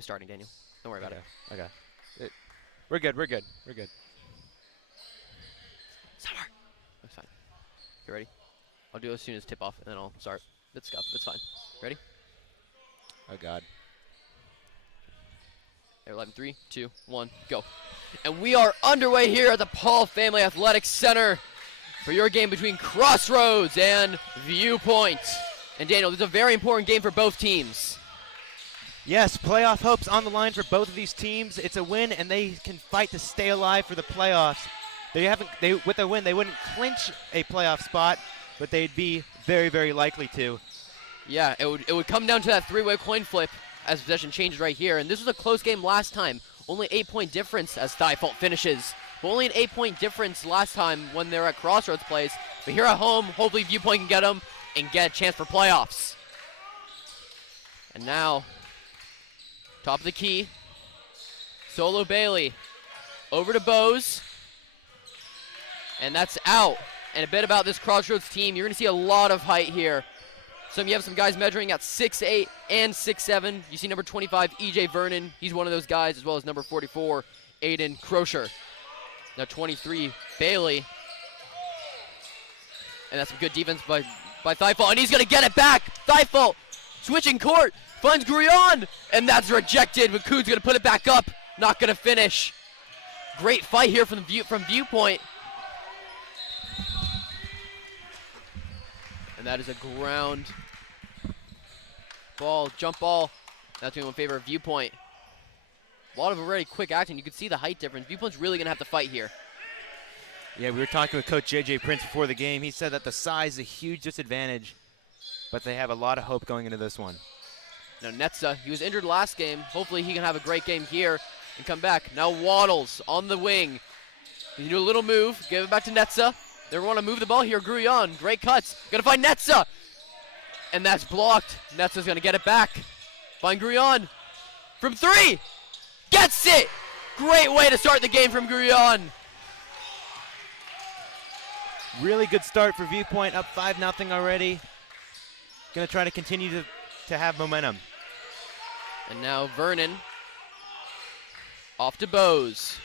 Starting, Daniel. Don't worry about it. Okay. We're good. We're good. We're good. Summer. That's fine. You ready? I'll do it as soon as tip off, and then I'll start. That's scuff. That's fine. Ready? Oh God. 11, 3, 2, 1, go. And we are underway here at the Paul Family Athletics Center for your game between Crossroads and Viewpoint. And Daniel, this is a very important game for both teams. Yes, playoff hopes on the line for both of these teams. It's a win, and they can fight to stay alive for the playoffs. With a win, they wouldn't clinch a playoff spot, but they'd be very, very likely to. Yeah, it would come down to that three-way coin flip as possession changes right here. And this was a close game last time. Only 8-point difference as Thibault finishes. But only an 8-point difference last time when they were at Crossroads Place. But here at home, hopefully Viewpoint can get them and get a chance for playoffs. And now, top of the key, Solo Bailey over to Bose. And that's out. And a bit about this Crossroads team, you're going to see a lot of height here. You have some guys measuring at 6'8" and 6'7". You see number 25, EJ Vernon. He's one of those guys, as well as number 44, Aiden Crocher. Now 23, Bailey. And that's some good defense by Thibault, and he's going to get it back. Thibault switching court, finds Gruyon, and that's rejected. But Coon's going to put it back up, not going to finish. Great fight here from Viewpoint. And that is a ground ball, jump ball. That's going in favor of Viewpoint. A lot of very quick action. You can see the height difference. Viewpoint's really going to have to fight here. Yeah, we were talking with Coach J.J. Prince before the game. He said that the size is a huge disadvantage, but they have a lot of hope going into this one. Now Netza, he was injured last game. Hopefully he can have a great game here and come back. Now Waddles on the wing. You do a little move, give it back to Netza. They want to move the ball here. Gruyon, great cuts. Gonna find Netza. And that's blocked. Netza's gonna get it back. Find Gruyon. From three. Gets it! Great way to start the game from Gruyon. Really good start for Viewpoint, up 5-0 already. Gonna try to continue to have momentum. And now Vernon. Off to Bose.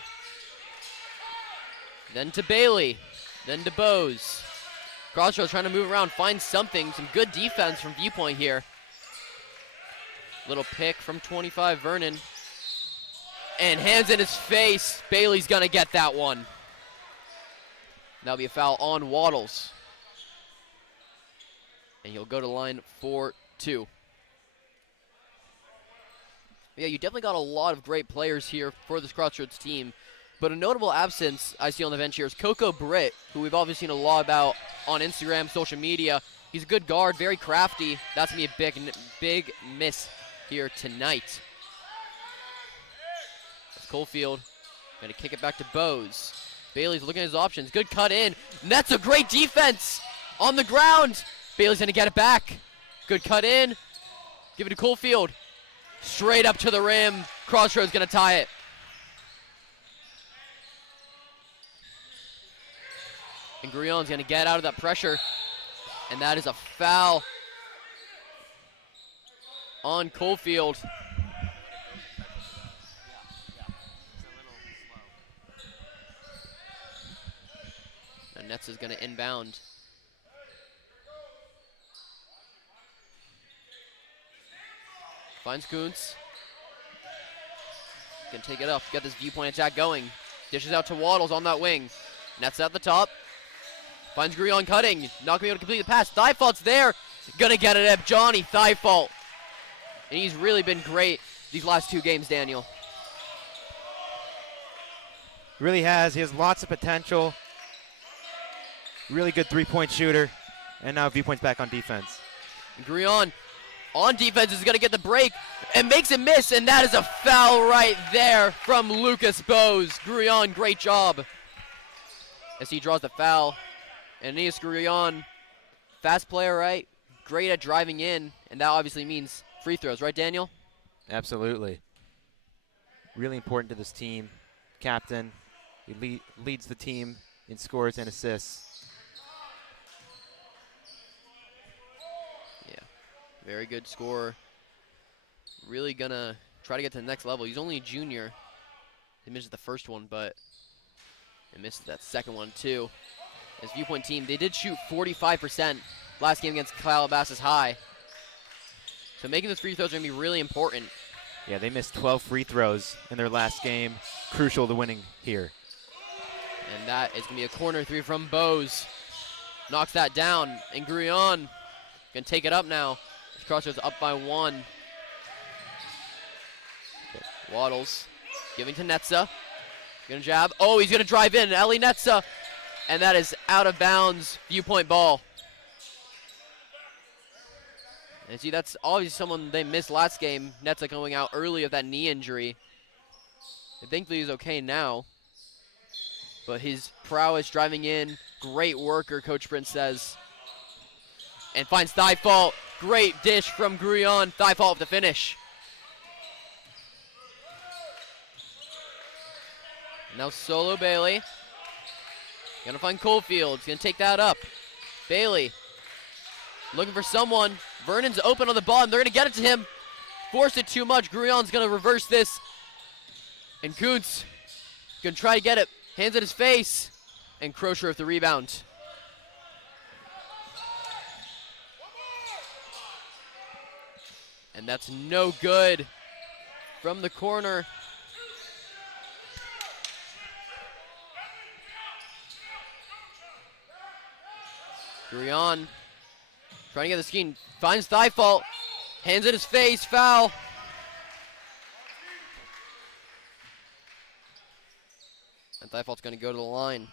Then to Bailey. Then to Bose. Crossroads trying to move around, find something. Some good defense from Viewpoint here. Little pick from 25, Vernon. And hands in his face. Bailey's going to get that one. That'll be a foul on Waddles. And he'll go to line for 2. Yeah, you definitely got a lot of great players here for this Crossroads team. But a notable absence I see on the bench here is Coco Britt, who we've obviously seen a lot about on Instagram, social media. He's a good guard, very crafty. That's going to be a big miss here tonight. That's Coalfield. Going to kick it back to Bose. Bailey's looking at his options. Good cut in. And that's a great defense on the ground. Bailey's going to get it back. Good cut in. Give it to Coalfield. Straight up to the rim. Crossroads going to tie it. And Grion's going to get out of that pressure. And that is a foul on Coalfield. And Nets is going to inbound. Finds Kuntz. Going to take it up, get this Viewpoint attack going. Dishes out to Waddles on that wing. Nets at the top. Finds Gruyon cutting. Not going to be able to complete the pass. Thibault's there. Gonna get it up. Johnny Thibault. And he's really been great these last 2 games, Daniel. Really has. He has lots of potential. Really good three-point shooter. And now Viewpoint's back on defense. Gruyon on defense is going to get the break and makes it miss. And that is a foul right there from Lucas Bose. Gruyon, great job. As he draws the foul. And Aeneas Gruyon, fast player, right? Great at driving in, and that obviously means free throws, right, Daniel? Absolutely. Really important to this team. Captain, he leads the team in scores and assists. Yeah, very good scorer. Really gonna try to get to the next level. He's only a junior. He missed the first one, but he missed that second one too. His Viewpoint team, they did shoot 45% last game against Calabasas High. So making those free throws are going to be really important. Yeah, they missed 12 free throws in their last game. Crucial to winning here. And that is going to be a corner three from Bose. Knocks that down, and Grullon going to take it up now. Crossroads up by 1. Okay. Waddles giving to Netza. Going to jab. Oh, he's going to drive in. Eli Netza. And that is out of bounds. Viewpoint ball. And see, that's obviously someone they missed last game. Netza going out early of that knee injury. And thankfully he's okay now. But his prowess driving in. Great worker, Coach Prince says. And finds thigh fault. Great dish from Grullon. Thigh fault to finish. Now solo Bailey. Gonna find Coalfield. He's gonna take that up. Bailey looking for someone. Vernon's open on the bottom. They're gonna get it to him. Forced it too much. Grullon's gonna reverse this. And Kuntz gonna try to get it. Hands at his face. And Crozier with the rebound. And that's no good from the corner. Grullon trying to get the screen, finds thigh fault, hands at his face, foul. And thigh fault's going to go to the line.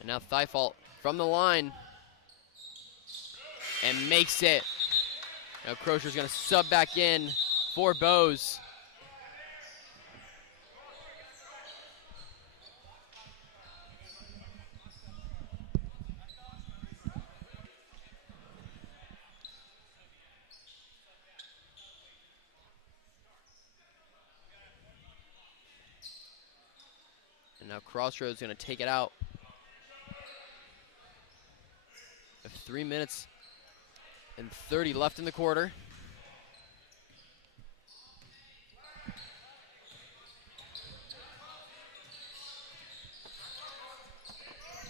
And now thigh fault from the line. And makes it. Now Crozier's going to sub back in for Bose. And now Crossroads going to take it out. 3 minutes and 30 left in the quarter.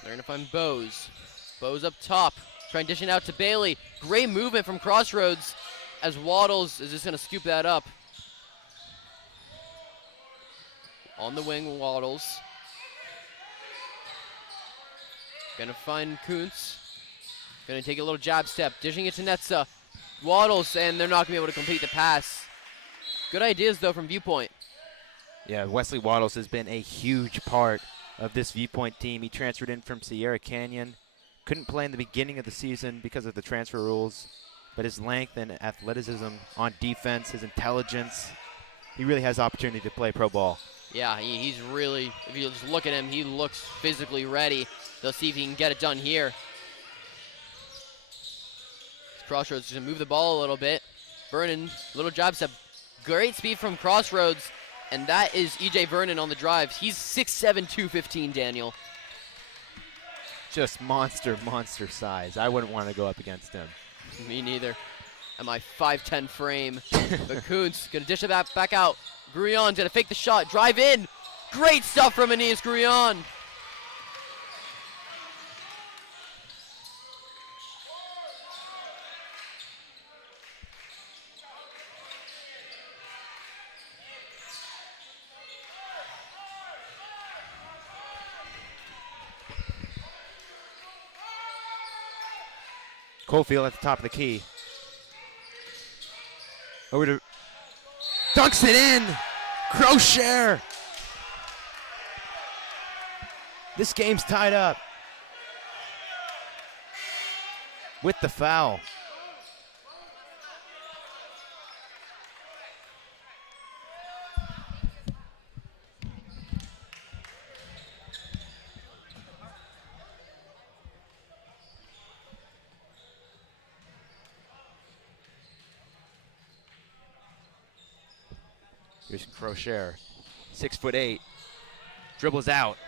They're going to find Bose. Bose up top, trying to dish it out to Bailey. Great movement from Crossroads as Waddles is just going to scoop that up. On the wing, Waddles. Going to find Kuntz. Going to take a little jab step, dishing it to Netza. Waddles, and they're not going to be able to complete the pass. Good ideas, though, from Viewpoint. Yeah, Wesley Waddles has been a huge part of this Viewpoint team. He transferred in from Sierra Canyon. Couldn't play in the beginning of the season because of the transfer rules, but his length and athleticism on defense, his intelligence, he really has opportunity to play pro ball. Yeah, he's really, if you just look at him, he looks physically ready. They'll see if he can get it done here. Crossroads is going to move the ball a little bit. Vernon, little jab step. Great speed from Crossroads, and that is E.J. Vernon on the drive. He's 6'7", 215, Daniel. Just monster size. I wouldn't want to go up against him. Me neither. At my 5'10" frame. But Kuntz going to dish it back out. Grullon's going to fake the shot, drive in. Great stuff from Aeneas Grullon. Coalfield at the top of the key. Over to, dunks it in. Crochet! This game's tied up. With the foul. Here's Crochet, 6'8", dribbles out,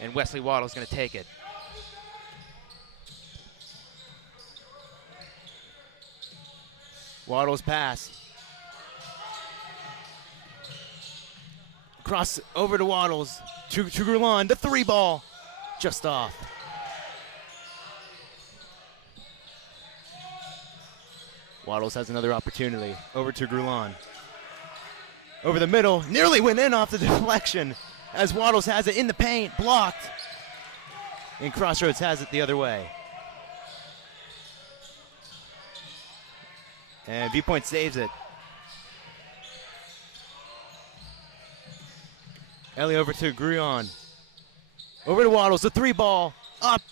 and Wesley Waddle's going to take it. Waddle's pass. Cross over to Waddles, to Grulon, the 3 ball, just off. Waddles has another opportunity, over to Grulon. Over the middle, nearly went in off the deflection as Waddles has it in the paint, blocked. And Crossroads has it the other way. And Viewpoint saves it. Ellie over to Gruyon. Over to Waddles, the 3 ball, up,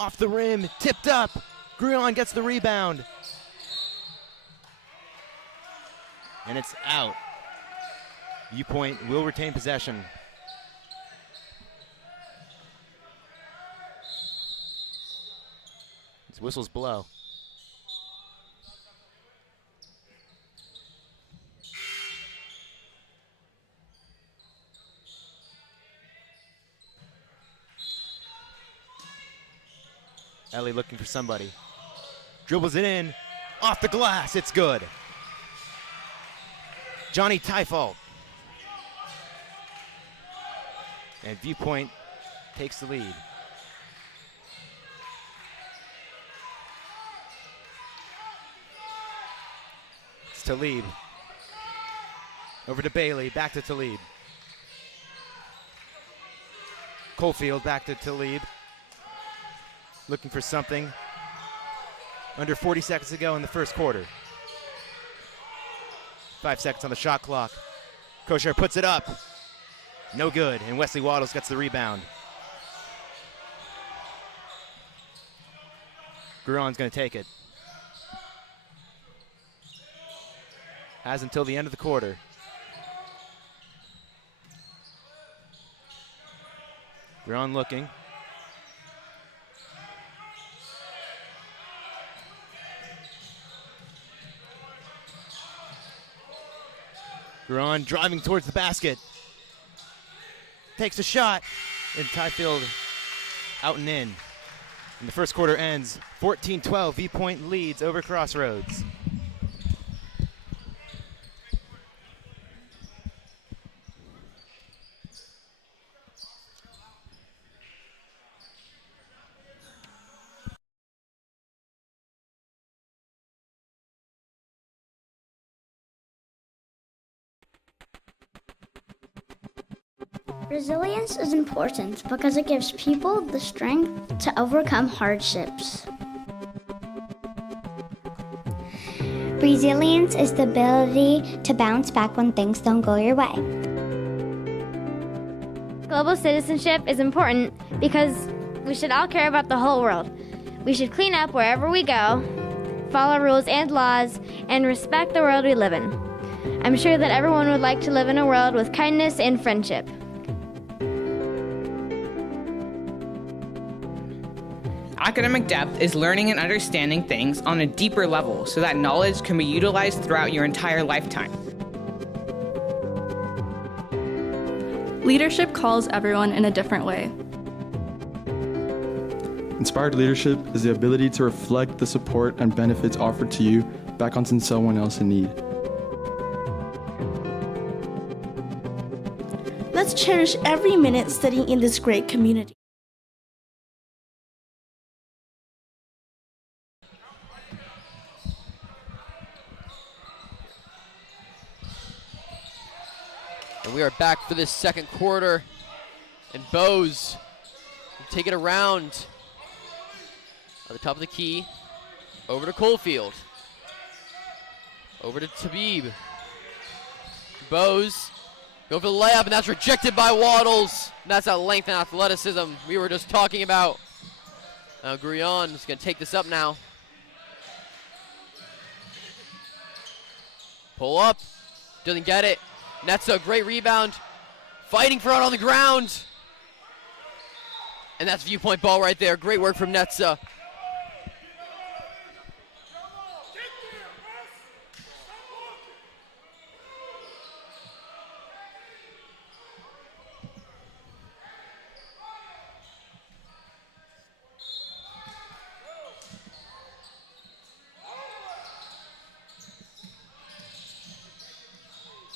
off the rim, tipped up. Gruyon gets the rebound. And it's out. Viewpoint will retain possession. His whistles blow. Ellie looking for somebody. Dribbles it in. Off the glass. It's good. Johnny Tyfault. And Viewpoint takes the lead. It's Talib. Over to Bailey, back to Talib. Coalfield back to Talib. Looking for something. Under 40 seconds to go in the first quarter. 5 seconds on the shot clock. Kosher puts it up. No good, and Wesley Waddles gets the rebound. Gruon's going to take it. Has until the end of the quarter. Gruon looking. Gruon driving towards the basket. Takes a shot, and Tyfield out and in. And the first quarter ends 14-12. Viewpoint leads over Crossroads. Resilience is important because it gives people the strength to overcome hardships. Resilience is the ability to bounce back when things don't go your way. Global citizenship is important because we should all care about the whole world. We should clean up wherever we go, follow rules and laws, and respect the world we live in. I'm sure that everyone would like to live in a world with kindness and friendship. Academic depth is learning and understanding things on a deeper level so that knowledge can be utilized throughout your entire lifetime. Leadership calls everyone in a different way. Inspired leadership is the ability to reflect the support and benefits offered to you back onto someone else in need. Let's cherish every minute studying in this great community. And we are back for this second quarter. And Bose will take it around at the top of the key. Over to Coalfield. Over to Tabib. Bose Go for the layup, and that's rejected by Waddles. And that's that length and athleticism we were just talking about. Now Grullon is going to take this up now. Pull up. Doesn't get it. Netza, great rebound. Fighting for it on the ground. And that's Viewpoint ball right there. Great work from Netza.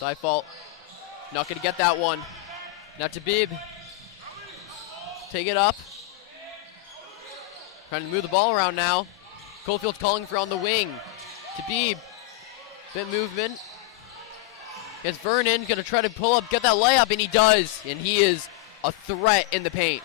Default, not going to get that one. Now Tabib, take it up. Trying to move the ball around now. Coalfield's calling for on the wing. Tabib, bit movement. Gets Vernon, going to try to pull up, get that layup, and he does. And he is a threat in the paint.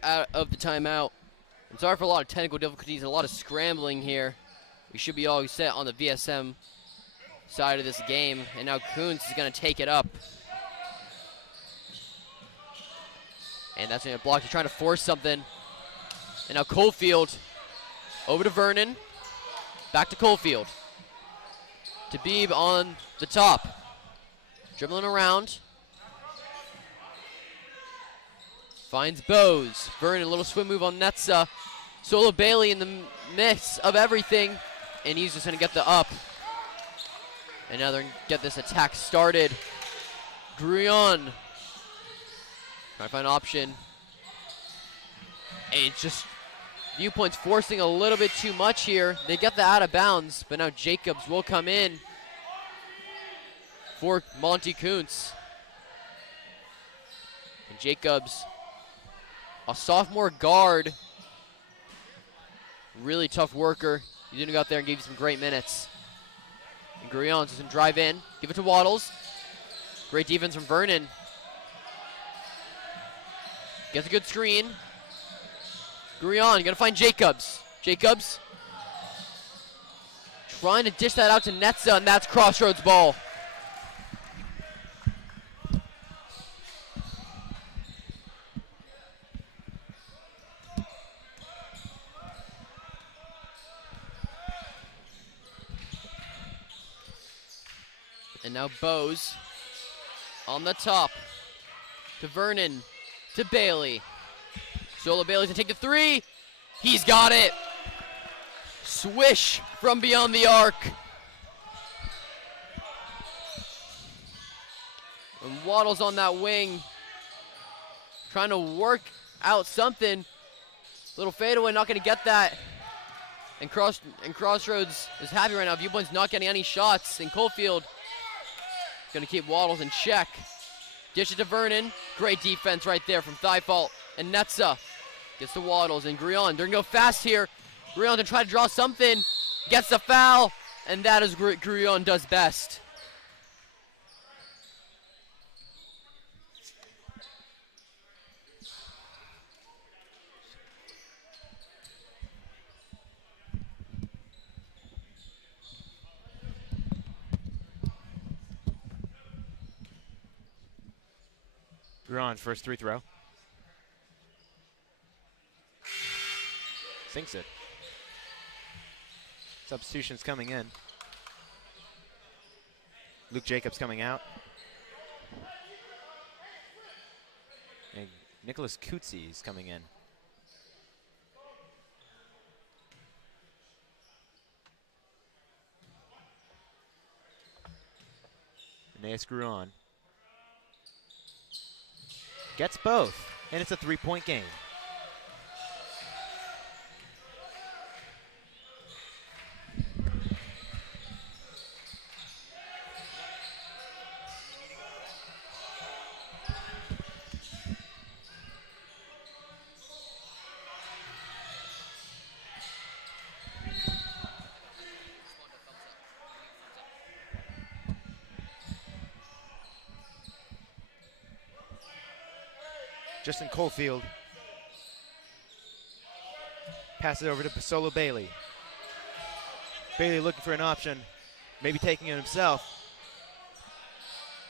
Out of the timeout. I'm sorry for a lot of technical difficulties and a lot of scrambling here. We should be all set on the VSM side of this game. And now Kuntz is going to take it up. And that's going to block. He's trying to force something. And now Coalfield over to Vernon. Back to Coalfield. Tabib on the top. Dribbling around. Finds Bose. Vernon, a little swim move on Netza. Solo Bailey in the mix of everything. And he's just going to get the up. And now they're going to get this attack started. Grullon. Trying to find an option. And it's just Viewpoint's forcing a little bit too much here. They get the out of bounds, but now Jacobs will come in for Monty Kuntz. And Jacobs, a sophomore guard, really tough worker. He's gonna go out there and give you some great minutes. And Grullon's just gonna drive in, give it to Waddles. Great defense from Vernon. Gets a good screen. Grullon, gonna find Jacobs. Jacobs trying to dish that out to Netza, and that's Crossroads ball. And now Bose on the top to Vernon, to Bailey. Solo Bailey's gonna take the three. He's got it. Swish from beyond the arc. And Waddles on that wing, trying to work out something. Little fadeaway, not gonna get that. And Crossroads is happy right now. Viewpoint's not getting any shots. And Coalfield gonna keep Waddles in check. Dish it to Vernon. Great defense right there from Thibault. And Netza gets to Waddles. And Grullon, they're gonna go fast here. Grullon to try to draw something. Gets the foul. And that is what Grullon does best. Grullon's first free throw. Sinks it. Substitutions coming in. Luke Jacobs coming out. And Nicholas Cootsie is coming in. Aeneas Gruon gets both, and it's a 3-point game. Justin Colefield passes it over to Solo Bailey. Bailey looking for an option, maybe taking it himself.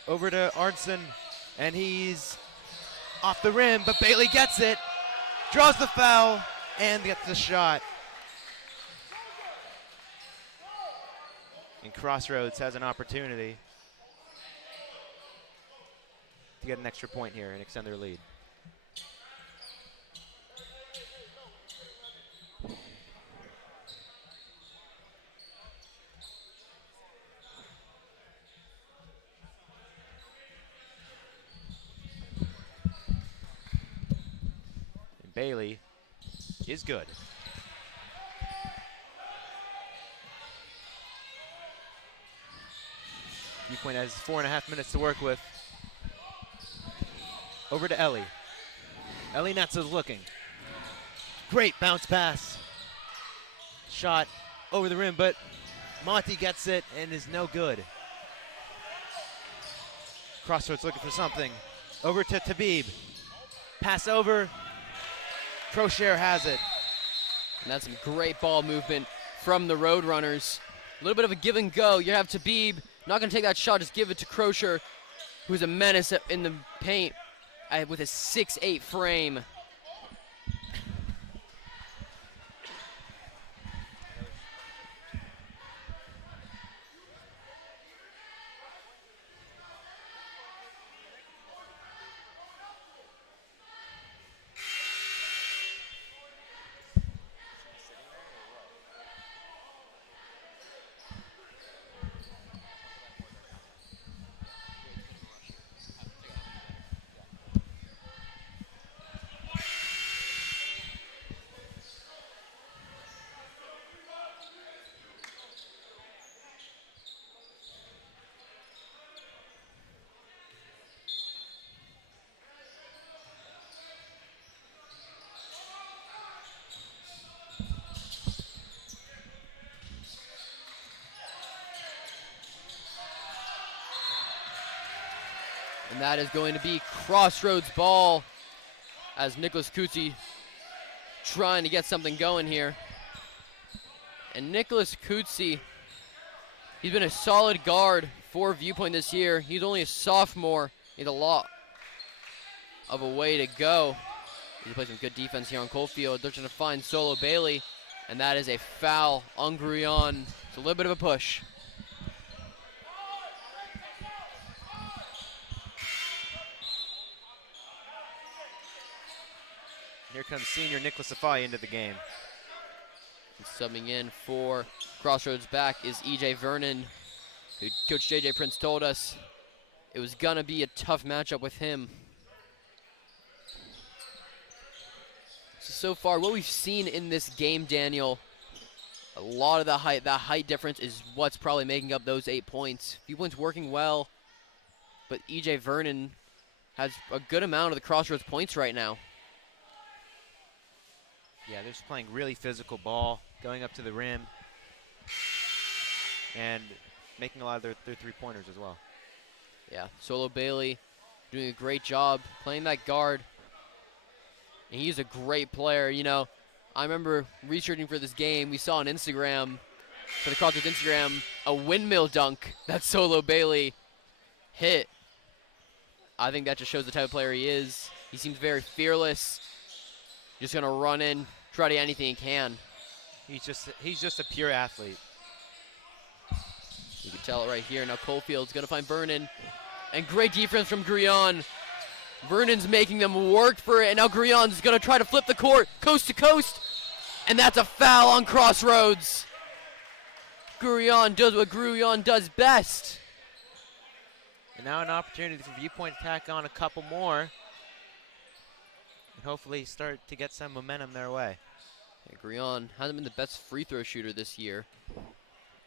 Over to Arnson, and he's off the rim, but Bailey gets it, draws the foul, and gets the shot. And Crossroads has an opportunity to get an extra point here and extend their lead. Bailey is good. Viewpoint has 4.5 minutes to work with. Over to Ellie. Ellie Netz is looking. Great bounce pass. Shot over the rim, but Monty gets it and is no good. Crossroads looking for something. Over to Tabib. Pass over. Crochet has it. And that's some great ball movement from the Roadrunners. A little bit of a give and go. You have Tabib, not going to take that shot, just give it to Crochet, who's a menace in the paint with a 6'8" frame. And that is going to be Crossroads ball as Nicholas Cootsie trying to get something going here. And Nicholas Cootsie, he's been a solid guard for Viewpoint this year. He's only a sophomore. He has a lot of a way to go. He plays some good defense here on Coalfield. They're trying to find Solo Bailey, and that is a foul on Gruon. It's a little bit of a push. Here comes senior Nicholas Afai into the game. And subbing in for Crossroads back is E.J. Vernon, who Coach J.J. Prince told us it was going to be a tough matchup with him. So far, what we've seen in this game, Daniel, a lot of the height difference is what's probably making up those 8 points. Viewpoint's working well, but E.J. Vernon has a good amount of the Crossroads points right now. Yeah, they're just playing really physical ball, going up to the rim, and making a lot of their three-pointers as well. Yeah, Solo Bailey doing a great job playing that guard. And he's a great player. You know, I remember researching for this game, we saw on Instagram, for the Crossroads Instagram, a windmill dunk that Solo Bailey hit. I think that just shows the type of player he is. He seems very fearless. Just gonna run in, try to get anything he can. He's just a pure athlete. You can tell it right here. Now Colefield's going to find Vernon. And great defense from Grion. Vernon's making them work for it. And now Grion's going to try to flip the court coast to coast. And that's a foul on Crossroads. Grion does what Grion does best. And now an opportunity for Viewpoint to tack on a couple more. And hopefully start to get some momentum their way. Yeah, Grion hasn't been the best free throw shooter this year.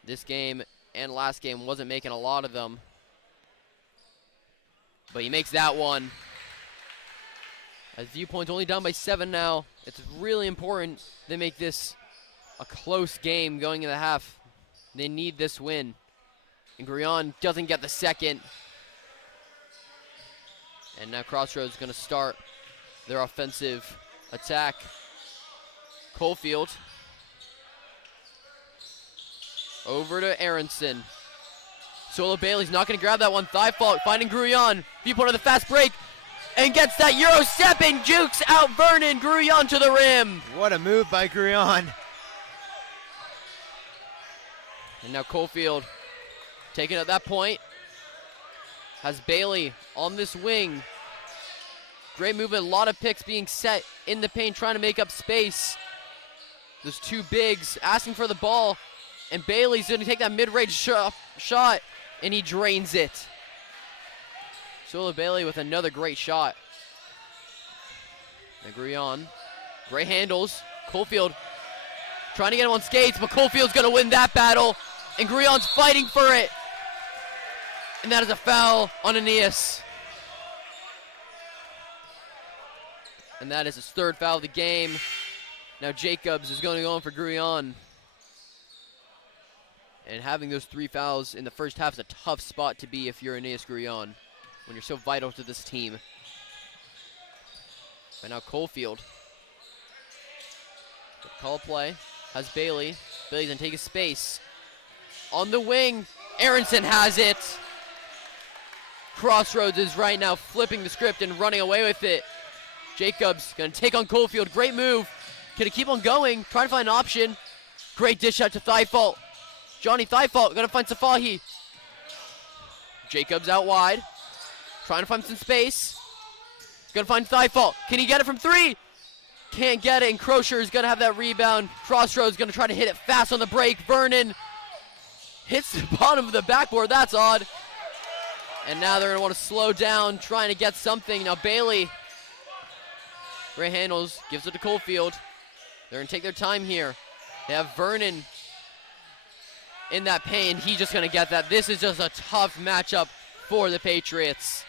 This game and last game wasn't making a lot of them. But he makes that one. As Viewpoint's only down by 7 now, it's really important they make this a close game going into the half. They need this win. And Grion doesn't get the second. And now Crossroads going to start their offensive attack. Coalfield. Over to Aronson. Solo Bailey's not going to grab that one. Thigh fault, finding Grion. Viewpoint on the fast break. And gets that Euro step and jukes out Vernon. Grion to the rim. What a move by Grion. And now Coalfield taking at that point. Has Bailey on this wing. Great movement, a lot of picks being set in the paint, trying to make up space. There's two bigs asking for the ball. And Bailey's going to take that mid-range shot, and he drains it. Solo Bailey with another great shot. Now Grion, great handles. Coalfield trying to get him on skates, but Coalfield's going to win that battle. And Grion's fighting for it. And that is a foul on Aeneas. And that is his third foul of the game. Now Jacobs is going to go in for Grion. And having those 3 fouls in the first half is a tough spot to be if you're Aeneas Grion, when you're so vital to this team. Right now Coalfield. Call play. Has Bailey. Bailey's going to take his space. On the wing, Aronson has it. Crossroads is right now flipping the script and running away with it. Jacobs going to take on Coalfield. Great move. Going to keep on going. Trying to find an option. Great dish out to Thighfault. Johnny Thighfault going to find Safahi. Jacobs out wide. Trying to find some space. Going to find Thighfault. Can he get it from 3? Can't get it. And Crozier is going to have that rebound. Crossroads going to try to hit it fast on the break. Vernon hits the bottom of the backboard. That's odd. And now they're going to want to slow down, trying to get something. Now Bailey. Great handles. Gives it to Coalfield. They're going to take their time here. They have Vernon in that paint. He's just going to get that. This is just a tough matchup for the Patriots.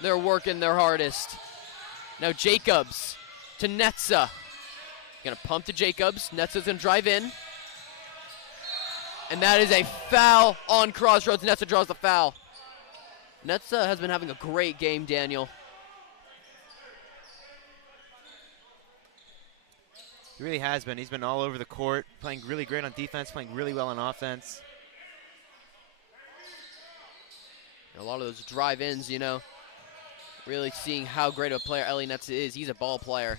They're working their hardest. Now Jacobs to Netza. Going to pump to Jacobs. Netza's going to drive in. And that is a foul on Crossroads. Netza draws the foul. Netza has been having a great game, Daniel. He really has been. He's been all over the court, playing really great on defense, playing really well on offense. A lot of those drive-ins, you know, really seeing how great of a player Ellie Netza is. He's a ball player.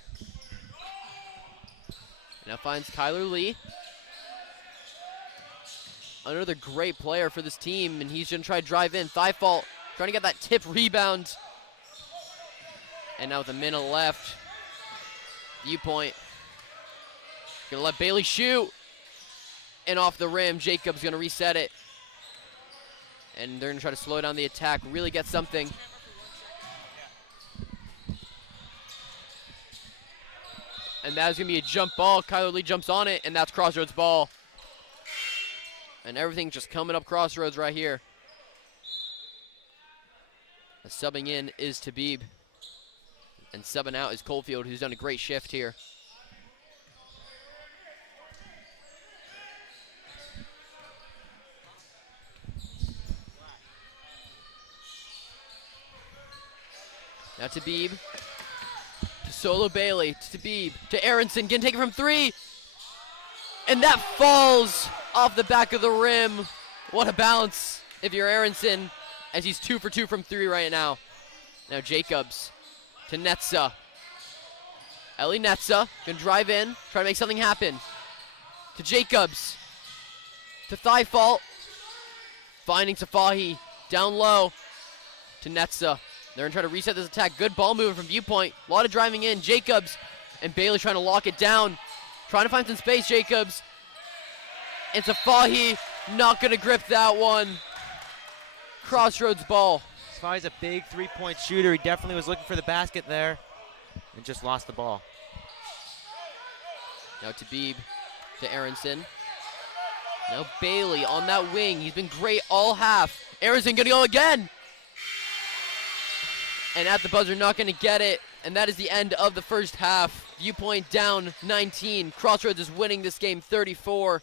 Now finds Kyler Lee. Another great player for this team, and he's going to try to drive in. Thighfault trying to get that tip rebound. And now with a minute left, Viewpoint going to let Bailey shoot. And off the rim, Jacobs going to reset it. And they're going to try to slow down the attack, really get something. And that's going to be a jump ball. Kyler Lee jumps on it, and that's Crossroads ball. And everything's just coming up Crossroads right here. The subbing in is Tabib. And subbing out is Coalfield, who's done a great shift here. Now Tabib. To Solo Bailey. To Tabib. To Aronson. Can take it from 3. And that falls off the back of the rim. What a bounce if you're Aronson, as he's 2 for 2 from 3 right now. Now Jacobs to Netza. Ellie Netza gonna drive in, try to make something happen. To Jacobs. To Thighfault. Finding Safahi down low to Netza. They're going to try to reset this attack. Good ball movement from Viewpoint. A lot of driving in. Jacobs and Bailey trying to lock it down. Trying to find some space, Jacobs. And Safahi not going to grip that one. Crossroads ball. Safahi's a big three-point shooter. He definitely was looking for the basket there and just lost the ball. Now Tabib to Aronson. Now Bailey on that wing. He's been great all half. Aronson going to go again. And at the buzzer, not going to get it. And that is the end of the first half. Viewpoint down 19. Crossroads is winning this game 34.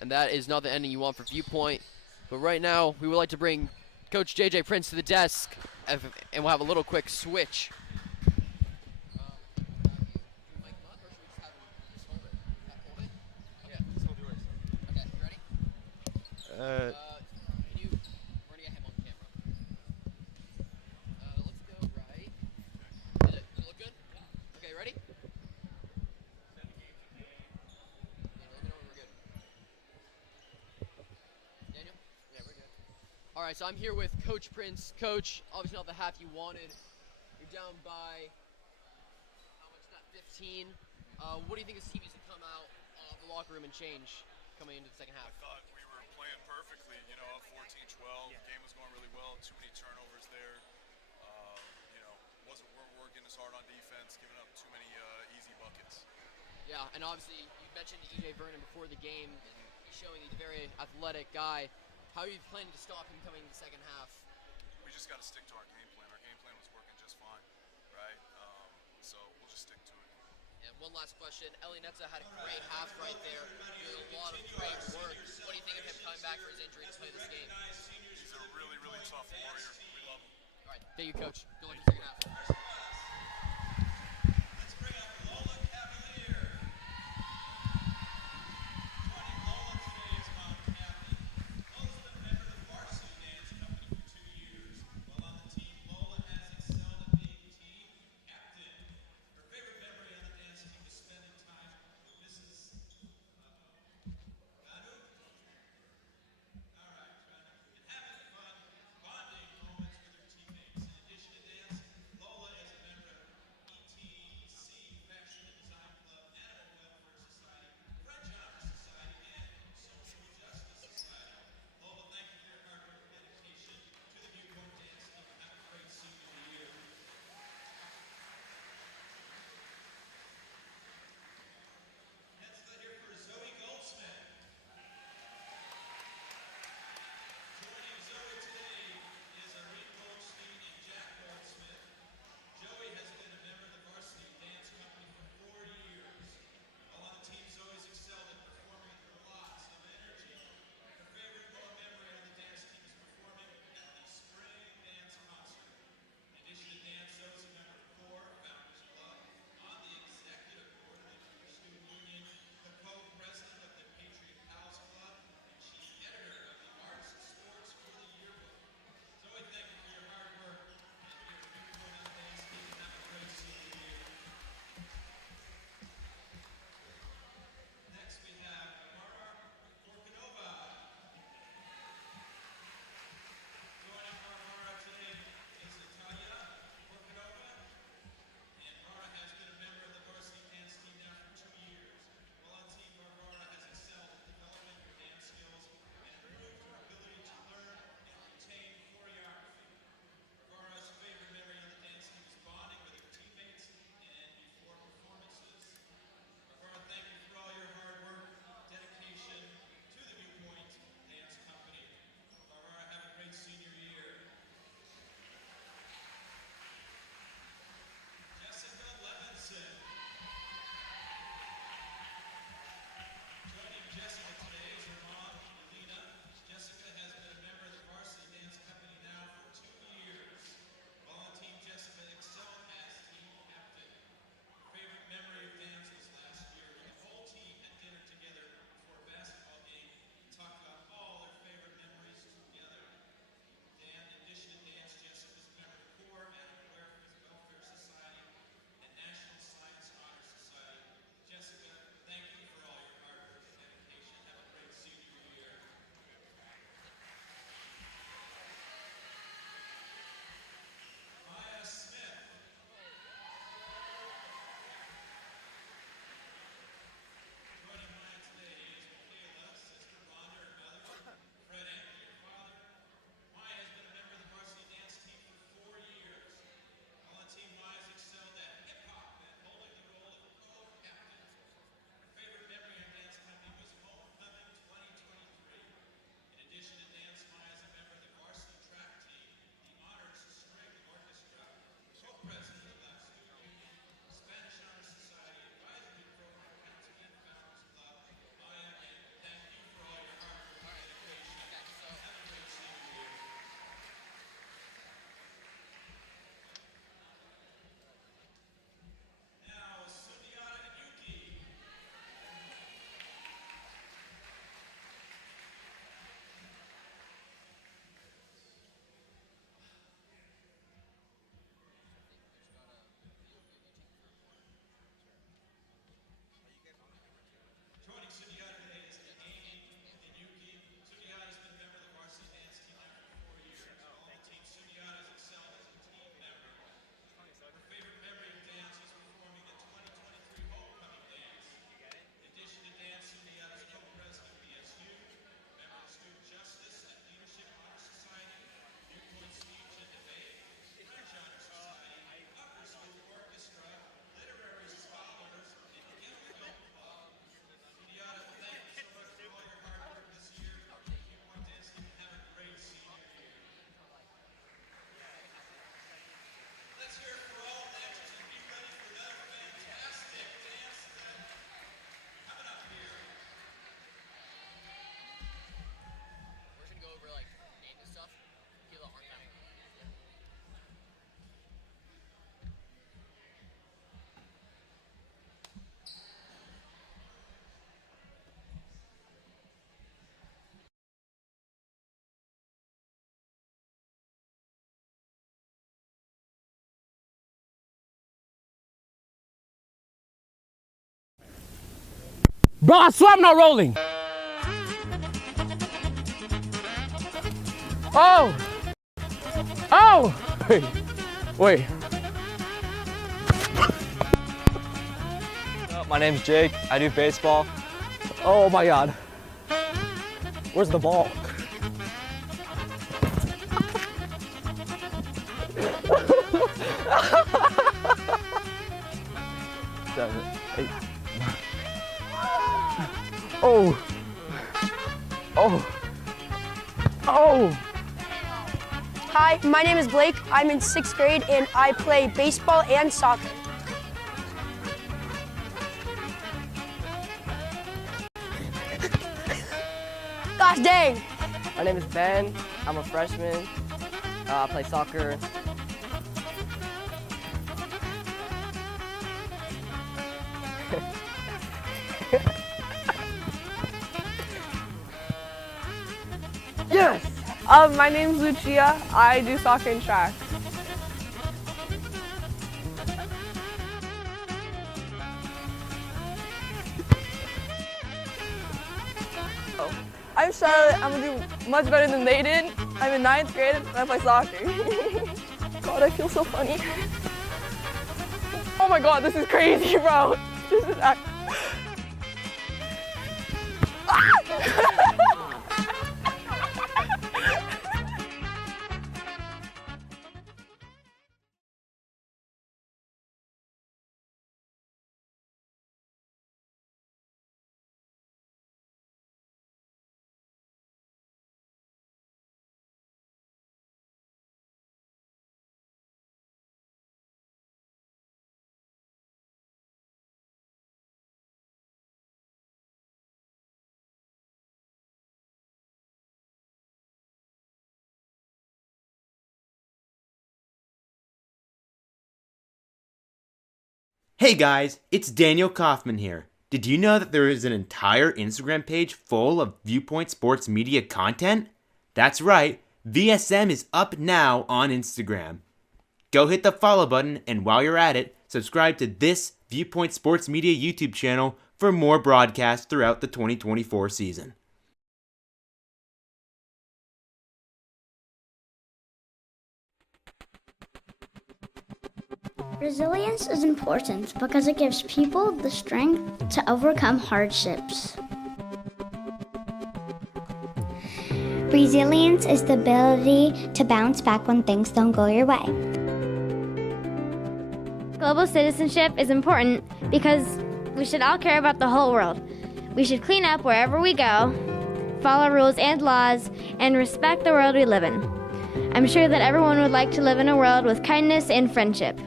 And that is not the ending you want for Viewpoint. But right now, we would like to bring Coach JJ Prince to the desk, and we'll have a little quick switch. Uh, Can you, we're gonna get him on camera. Let's go right. Does it look good? Okay, ready? Yeah, let me know when we're good. Daniel? Yeah, we're good. All right, so I'm here with Coach Prince. Coach, obviously not the half you wanted. You're down by, how much is that, 15? What do you think this team needs to come out of the locker room and change coming into the second half? I thought we were playing perfectly, you know, 14-12. The game was going really well. Too many turnovers there. You know, weren't working as hard on defense, giving up too many easy buckets. Yeah, and obviously you mentioned E.J. Vernon before the game, and he's showing he's a very athletic guy. How are you planning to stop him coming in the second half? We just got to stick to our game plan. Our game plan was working just fine, right? So we'll just stick to it. And one last question. Eli Netza had a great half right there. Doing a lot of great work. What do you think of him coming back for his injury to play this game? He's a really, really tough warrior. We love him. All right, thank you, Coach. Good luck in the second half. Bro, I swear I'm not rolling. Oh! Oh! Wait. My name's Jake. I do baseball. Oh my God. Where's the ball? Seven, 8. Oh. Oh. Oh. Hi, my name is Blake. I'm in 6th grade and I play baseball and soccer. Gosh dang! My name is Ben. I'm a freshman. I play soccer. Yes! My name's Lucia. I do soccer and track. I'm Charlotte. I'm gonna do much better than they did. I'm in 9th grade and I play soccer. God, I feel so funny. Oh my God, this is crazy, bro. This is Hey guys, it's Daniel Kaufman here. Did you know that there is an entire Instagram page full of Viewpoint Sports Media content? That's right, VSM is up now on Instagram. Go hit the follow button, and while you're at it, subscribe to this Viewpoint Sports Media YouTube channel for more broadcasts throughout the 2024 season. Resilience is important because it gives people the strength to overcome hardships. Resilience is the ability to bounce back when things don't go your way. Global citizenship is important because we should all care about the whole world. We should clean up wherever we go, follow rules and laws, and respect the world we live in. I'm sure that everyone would like to live in a world with kindness and friendship.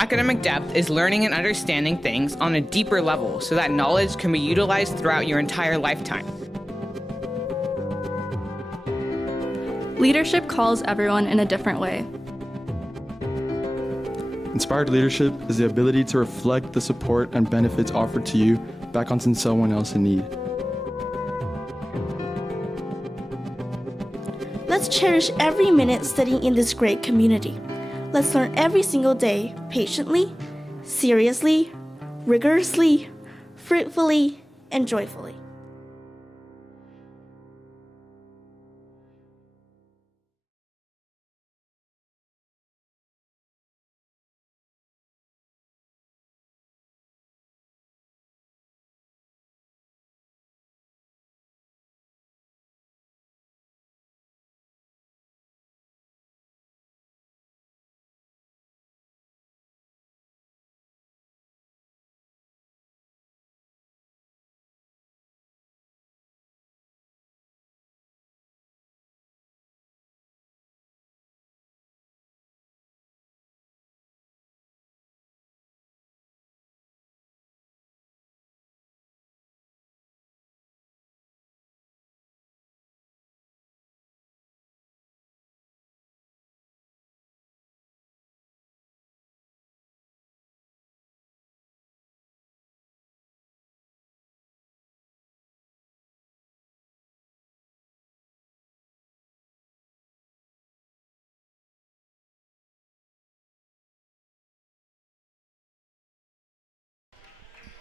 Academic depth is learning and understanding things on a deeper level so that knowledge can be utilized throughout your entire lifetime. Leadership calls everyone in a different way. Inspired leadership is the ability to reflect the support and benefits offered to you back onto someone else in need. Let's cherish every minute studying in this great community. Let's learn every single day, patiently, seriously, rigorously, fruitfully, and joyfully.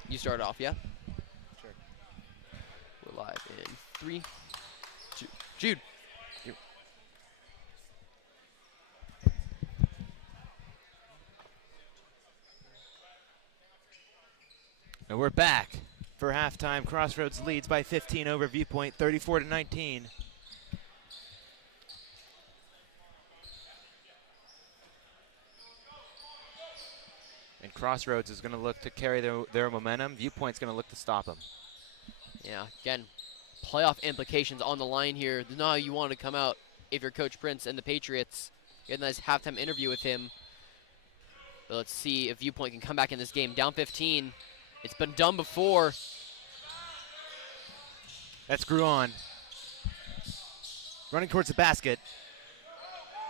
You start off, yeah? Sure. We're live in 3, 2. Jude. And we're back for halftime. Crossroads leads by 15 over Viewpoint, 34-19. And Crossroads is going to look to carry their momentum. Viewpoint's going to look to stop them. Yeah, again, playoff implications on the line here. This is not how you want to come out if you're Coach Prince and the Patriots. You had a nice halftime interview with him. But let's see if Viewpoint can come back in this game. Down 15. It's been done before. That's Gruon. Running towards the basket.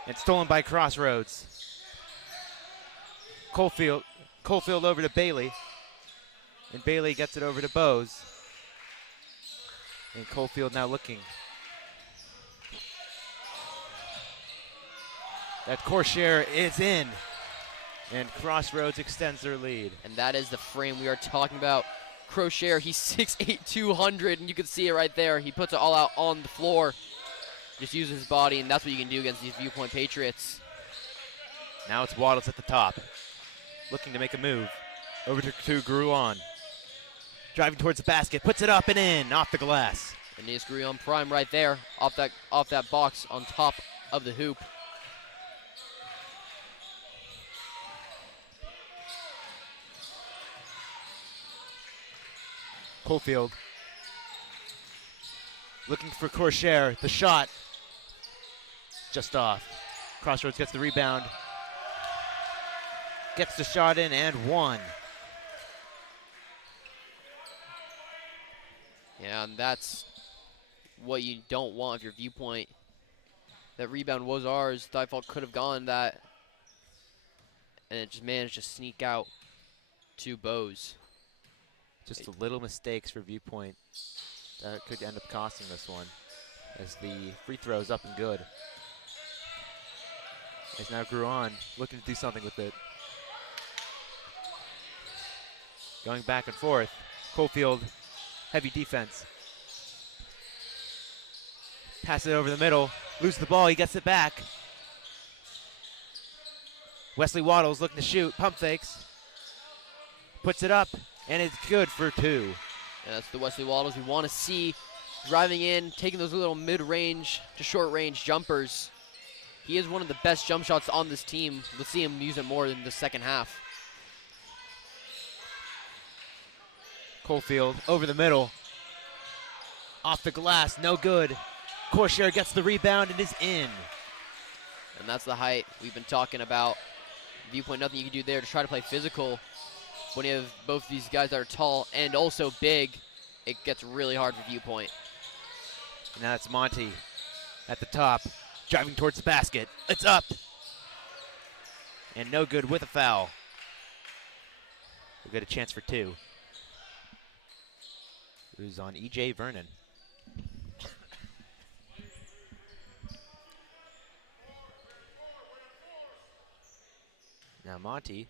And stolen by Crossroads. Coalfield over to Bailey. And Bailey gets it over to Bose. And Coalfield now looking. That Corsair is in. And Crossroads extends their lead. And that is the frame we are talking about. Crozier, he's 6'8", 200, and you can see it right there. He puts it all out on the floor. Just uses his body, and that's what you can do against these Viewpoint Patriots. Now it's Waddles at the top. Looking to make a move. Over to Gruon. Driving towards the basket, puts it up and in, off the glass. Aeneas Gruon prime right there, off that box on top of the hoop. Coalfield looking for Corsair. The shot just off. Crossroads gets the rebound. Gets the shot in and one. Yeah, and that's what you don't want if you're Viewpoint. That rebound was ours. Default could have gone that. And it just managed to sneak out to Bose. Just the little mistakes for Viewpoint that could end up costing this one, as the free throw is up and good. As now Gruon looking to do something with it. Going back and forth. Coalfield, heavy defense. Pass it over the middle, loses the ball, he gets it back. Wesley Waddles looking to shoot, pump fakes. Puts it up. And it's good for two. And that's the Wesley Waddles we want to see driving in, taking those little mid-range to short-range jumpers. He is one of the best jump shots on this team. We'll see him use it more in the second half. Coalfield over the middle. Off the glass, no good. Corsair gets the rebound and is in. And that's the height we've been talking about. Viewpoint, nothing you can do there to try to play physical. When you have both these guys that are tall and also big, it gets really hard for Viewpoint. And now it's Monty at the top, driving towards the basket. It's up. And no good with a foul. We'll get a chance for two. Who's on E.J. Vernon. Now Monty,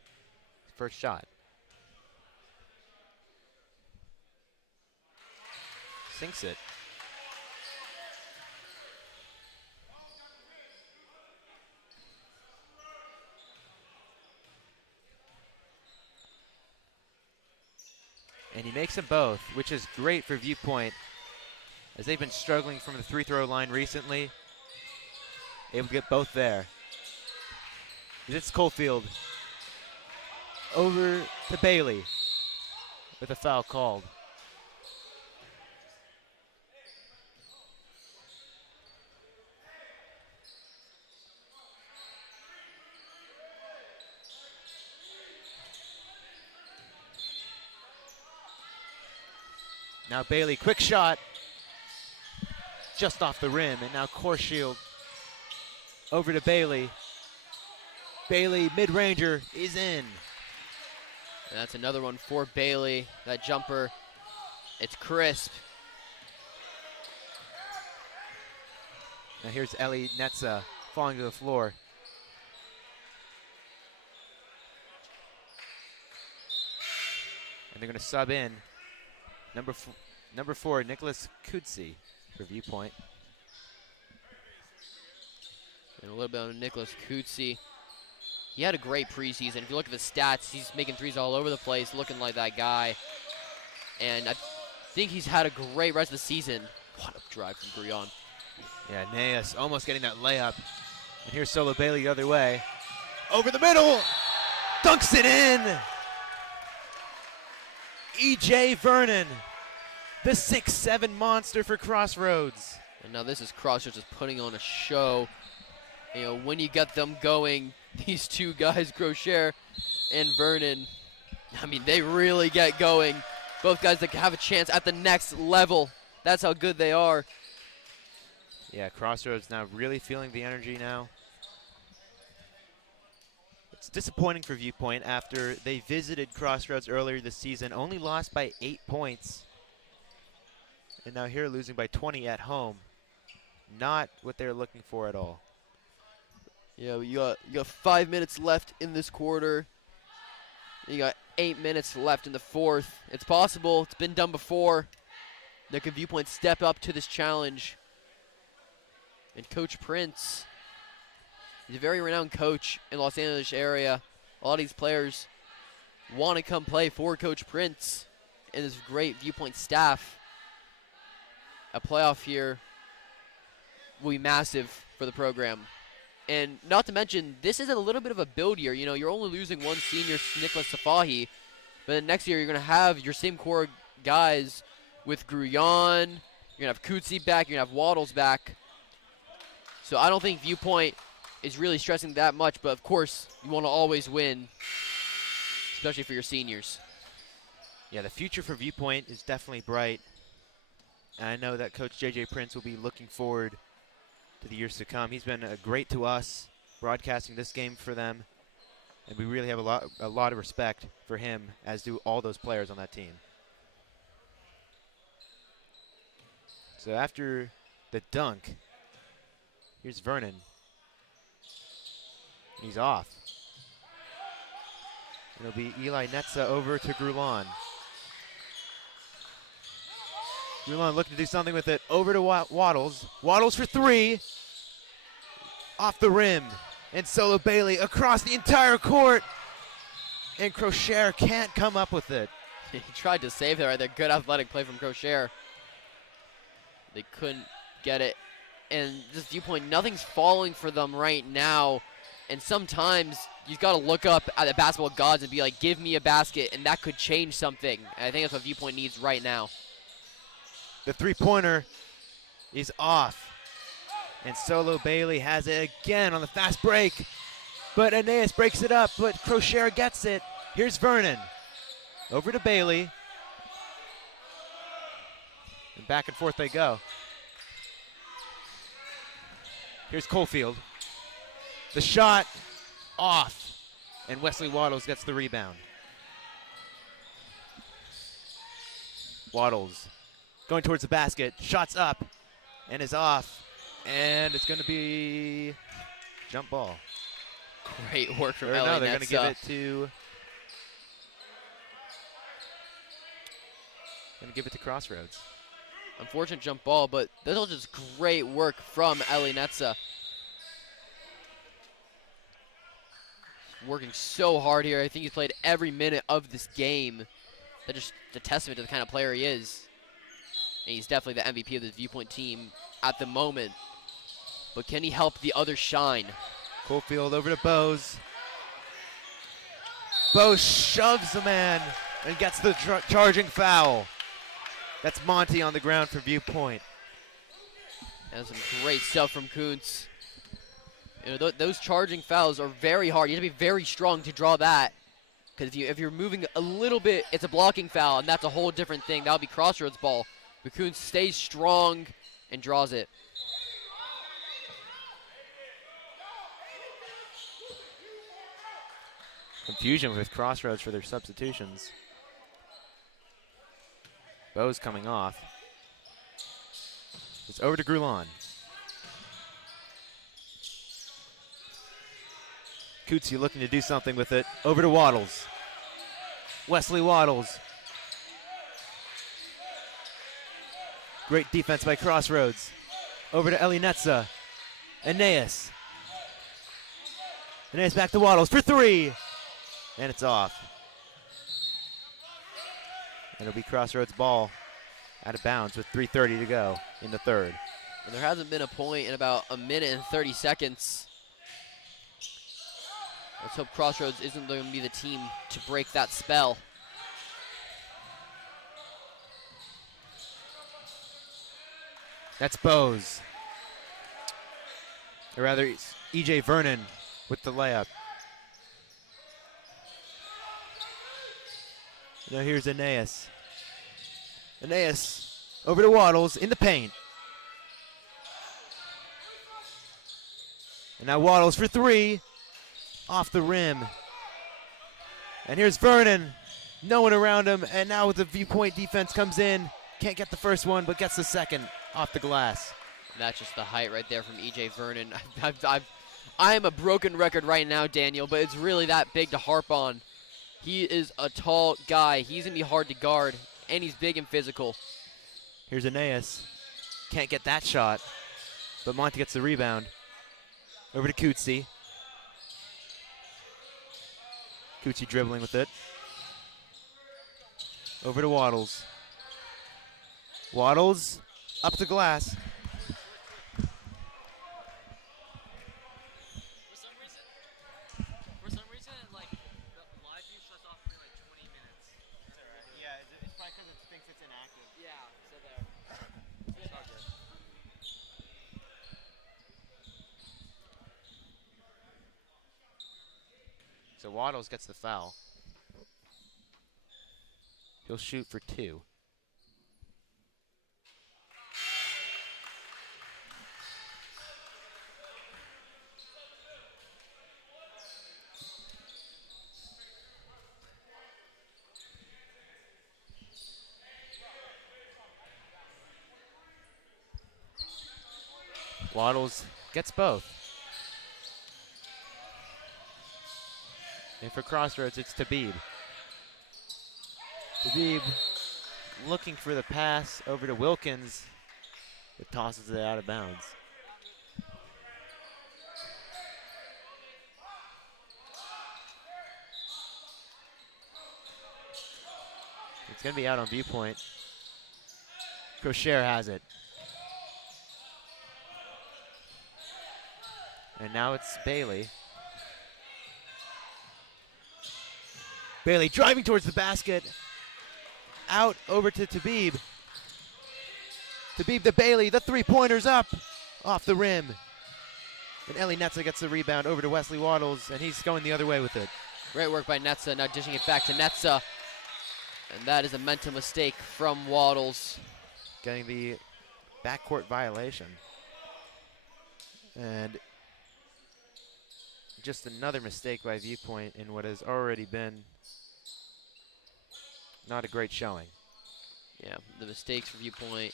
first shot. Sinks it. And he makes them both, which is great for Viewpoint, as they've been struggling from the free throw line recently. Able to get both there. It's Coalfield. Over to Bailey with a foul called. Now Bailey, quick shot. Just off the rim, and now Corshield over to Bailey. Bailey, mid-ranger, is in. And that's another one for Bailey. That jumper, it's crisp. Now here's Ellie Netza falling to the floor. And they're going to sub in number 4, Nicholas Kutsi for Viewpoint. And a little bit on Nicholas Kutsi. He had a great preseason. If you look at the stats, he's making threes all over the place, looking like that guy. And I think he's had a great rest of the season. What a drive from Gruyon. Yeah, Naeus almost getting that layup. And here's Solo Bailey the other way. Over the middle! Dunks it in! E.J. Vernon, the 6'7" monster for Crossroads. And now this is Crossroads just putting on a show. You know, when you get them going, these two guys, Grocher and Vernon, I mean, they really get going. Both guys that have a chance at the next level. That's how good they are. Yeah, Crossroads now really feeling the energy now. It's disappointing for Viewpoint after they visited Crossroads earlier this season, only lost by 8 points. And now here losing by 20 at home. Not what they're looking for at all. Yeah, you got 5 minutes left in this quarter. You got 8 minutes left in the fourth. It's possible. It's been done before. Now can Viewpoint step up to this challenge? And Coach Prince, he's a very renowned coach in Los Angeles area. A lot of these players want to come play for Coach Prince and this great Viewpoint staff. A playoff here will be massive for the program. And not to mention, this is a little bit of a build year. You know, you're only losing one senior, Nicholas Safahi, but then next year you're going to have your same core guys with Gruyon. You're going to have Kutsi back. You're going to have Waddles back. So I don't think Viewpoint is really stressing that much, but of course, you want to always win, especially for your seniors. Yeah, the future for Viewpoint is definitely bright. And I know that Coach J.J. Prince will be looking forward to the years to come. He's been great to us, broadcasting this game for them. And we really have a lot of respect for him, as do all those players on that team. So after the dunk, here's Vernon. He's off. It'll be Eli Netza over to Grulon. Grulon looking to do something with it. Over to Waddles. Waddles for 3. Off the rim. And Solo Bailey across the entire court. And Crocher can't come up with it. He tried to save it right there. Good athletic play from Crocher. They couldn't get it. And this Viewpoint, nothing's falling for them right now. And sometimes you've got to look up at the basketball gods and be like, give me a basket, and that could change something. And I think that's what Viewpoint needs right now. The three-pointer is off. And Solo Bailey has it again on the fast break. But Aeneas breaks it up, but Crocher gets it. Here's Vernon. Over to Bailey. And back and forth they go. Here's Coalfield. The shot off. And Wesley Waddles gets the rebound. Waddles going towards the basket. Shots up and is off. And it's going to be jump ball. Great work from No, LA they're going to give it to Crossroads. Unfortunate jump ball, but this was just great work from Eli Netza. Working so hard here. I think he's played every minute of this game. That's just a testament to the kind of player he is. And he's definitely the MVP of this Viewpoint team at the moment. But can he help the others shine? Coalfield over to Bose. Bose shoves the man and gets the charging foul. That's Monty on the ground for Viewpoint. And some great stuff from Kuntz. You know, those charging fouls are very hard. You have to be very strong to draw that. Because if you're moving a little bit, it's a blocking foul, and that's a whole different thing. That'll be Crossroads ball. But Kuntz stays strong and draws it. Confusion with Crossroads for their substitutions. Bose coming off. It's over to Grulon. Kutsi looking to do something with it. Over to Waddles. Wesley Waddles Great defense by Crossroads. Over to Elinetza. Aeneas. Aeneas back to Waddles for three. And it's off. It'll be Crossroads ball out of bounds with 3:30 to go in the third. And there hasn't been a point in about a minute and 30 seconds. Let's hope Crossroads isn't going to be the team to break that spell. That's Bose. Or rather, it's E.J. Vernon with the layup. Now here's Aeneas. Aeneas over to Waddles in the paint. And now Waddles for three. Off the rim. And here's Vernon. No one around him. And now the Viewpoint defense comes in. Can't get the first one, but gets the second off the glass. That's just the height right there from E.J. Vernon. I am a broken record right now, Daniel, but it's really that big to harp on. He is a tall guy. He's going to be hard to guard, and he's big and physical. Here's Aeneas. Can't get that shot, but Monty gets the rebound. Over to Cootsie. Cootsie dribbling with it. Over to Waddles. Waddles up the glass. For some reason, like, the live view shuts off for like 20 minutes. That's all right. Yeah, it's probably because it thinks it's inactive. Yeah, so there. It's all good. So Waddles gets the foul. He'll shoot for two. Waddles gets both. And for Crossroads, it's Tabib. Tabib looking for the pass over to Wilkins. It tosses it out of bounds. It's going to be out on Viewpoint. Crocher has it. And now it's Bailey. Bailey driving towards the basket. Out over to Tabib. Tabib to Bailey. The three-pointer's up. Off the rim. And Eli Netza gets the rebound over to Wesley Waddles, and he's going the other way with it. Great work by Netza. Now dishing it back to Netza. And that is a mental mistake from Waddles. Getting the backcourt violation. And just another mistake by Viewpoint in what has already been not a great showing. Yeah, the mistakes for Viewpoint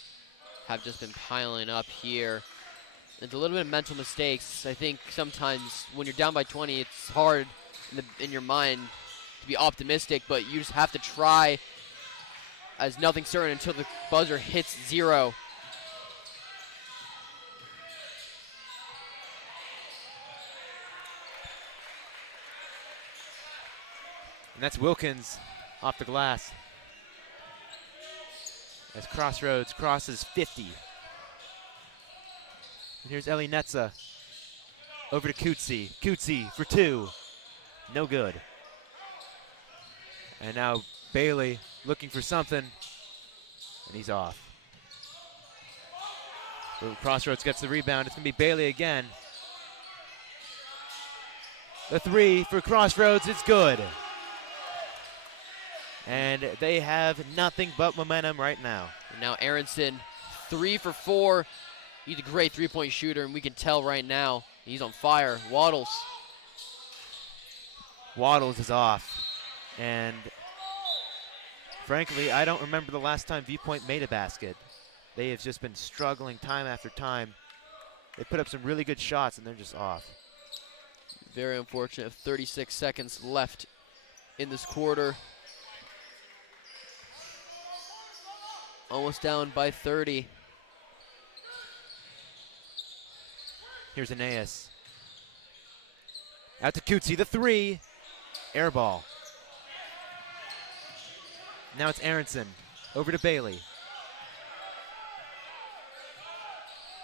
have just been piling up here. It's a little bit of mental mistakes. I think sometimes when you're down by 20, it's hard in your mind to be optimistic, but you just have to try as nothing certain until the buzzer hits zero. And that's Wilkins off the glass. As Crossroads crosses 50. And here's Eli Netza. Over to Cootsie. Cootsie for two. No good. And now Bailey looking for something. And he's off. So Crossroads gets the rebound. It's going to be Bailey again. The three for Crossroads is good. And they have nothing but momentum right now. And now Aronson, 3 for 4. He's a great three-point shooter, and we can tell right now he's on fire. Waddles. Waddles is off. And frankly, I don't remember the last time Viewpoint made a basket. They have just been struggling time after time. They put up some really good shots, and they're just off. Very unfortunate. 36 seconds left in this quarter. Almost down by 30. Here's Aeneas. Out to Cootsie, the three. Air ball. Now it's Aronson. Over to Bailey.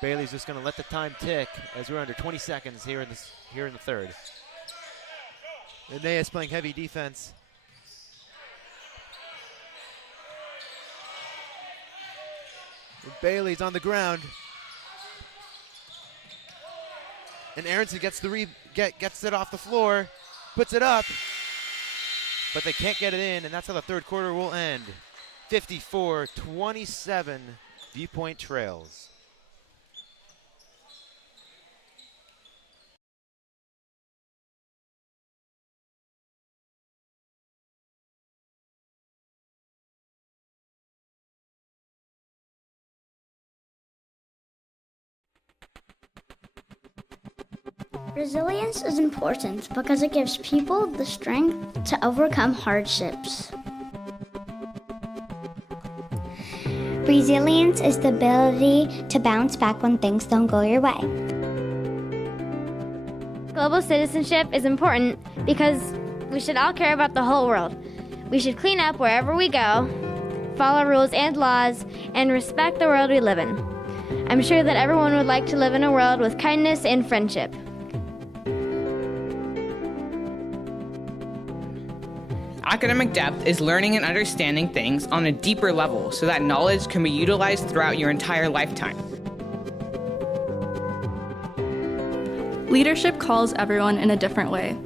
Bailey's just going to let the time tick as we're under 20 seconds here in the third. Aeneas playing heavy defense. And Bailey's on the ground. And Aronson gets gets it off the floor, puts it up, but they can't get it in, and that's how the third quarter will end. 54-27, Viewpoint trails. Resilience is important because it gives people the strength to overcome hardships. Resilience is the ability to bounce back when things don't go your way. Global citizenship is important because we should all care about the whole world. We should clean up wherever we go, follow rules and laws, and respect the world we live in. I'm sure that everyone would like to live in a world with kindness and friendship. Academic depth is learning and understanding things on a deeper level so that knowledge can be utilized throughout your entire lifetime. Leadership calls everyone in a different way.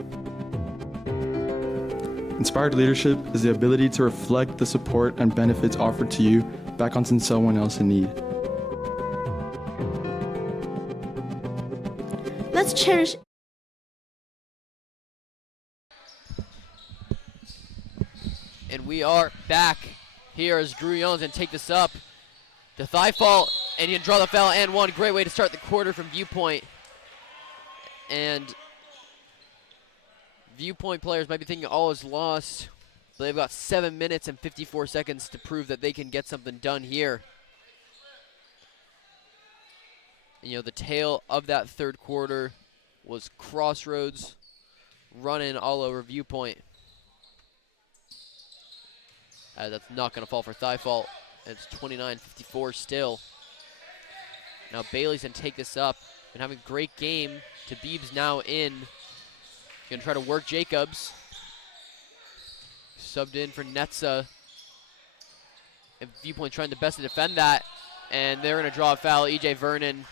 Inspired leadership is the ability to reflect the support and benefits offered to you back onto someone else in need. Let's cherish. And we are back here as Gruyon's going to take this up. The thigh fault, and he can draw the foul and one. Great way to start the quarter from Viewpoint. And Viewpoint players might be thinking all is lost, but they've got 7 minutes and 54 seconds to prove that they can get something done here. And, you know, the tail of that third quarter was Crossroads running all over Viewpoint. That's not going to fall for thigh fault. It's 29-54 still. Now Bailey's going to take this up. Been having a great game. Tabib's now in. Going to try to work Jacobs. Subbed in for Netza. And Viewpoint trying the best to defend that. And they're going to draw a foul. E.J. Vernon.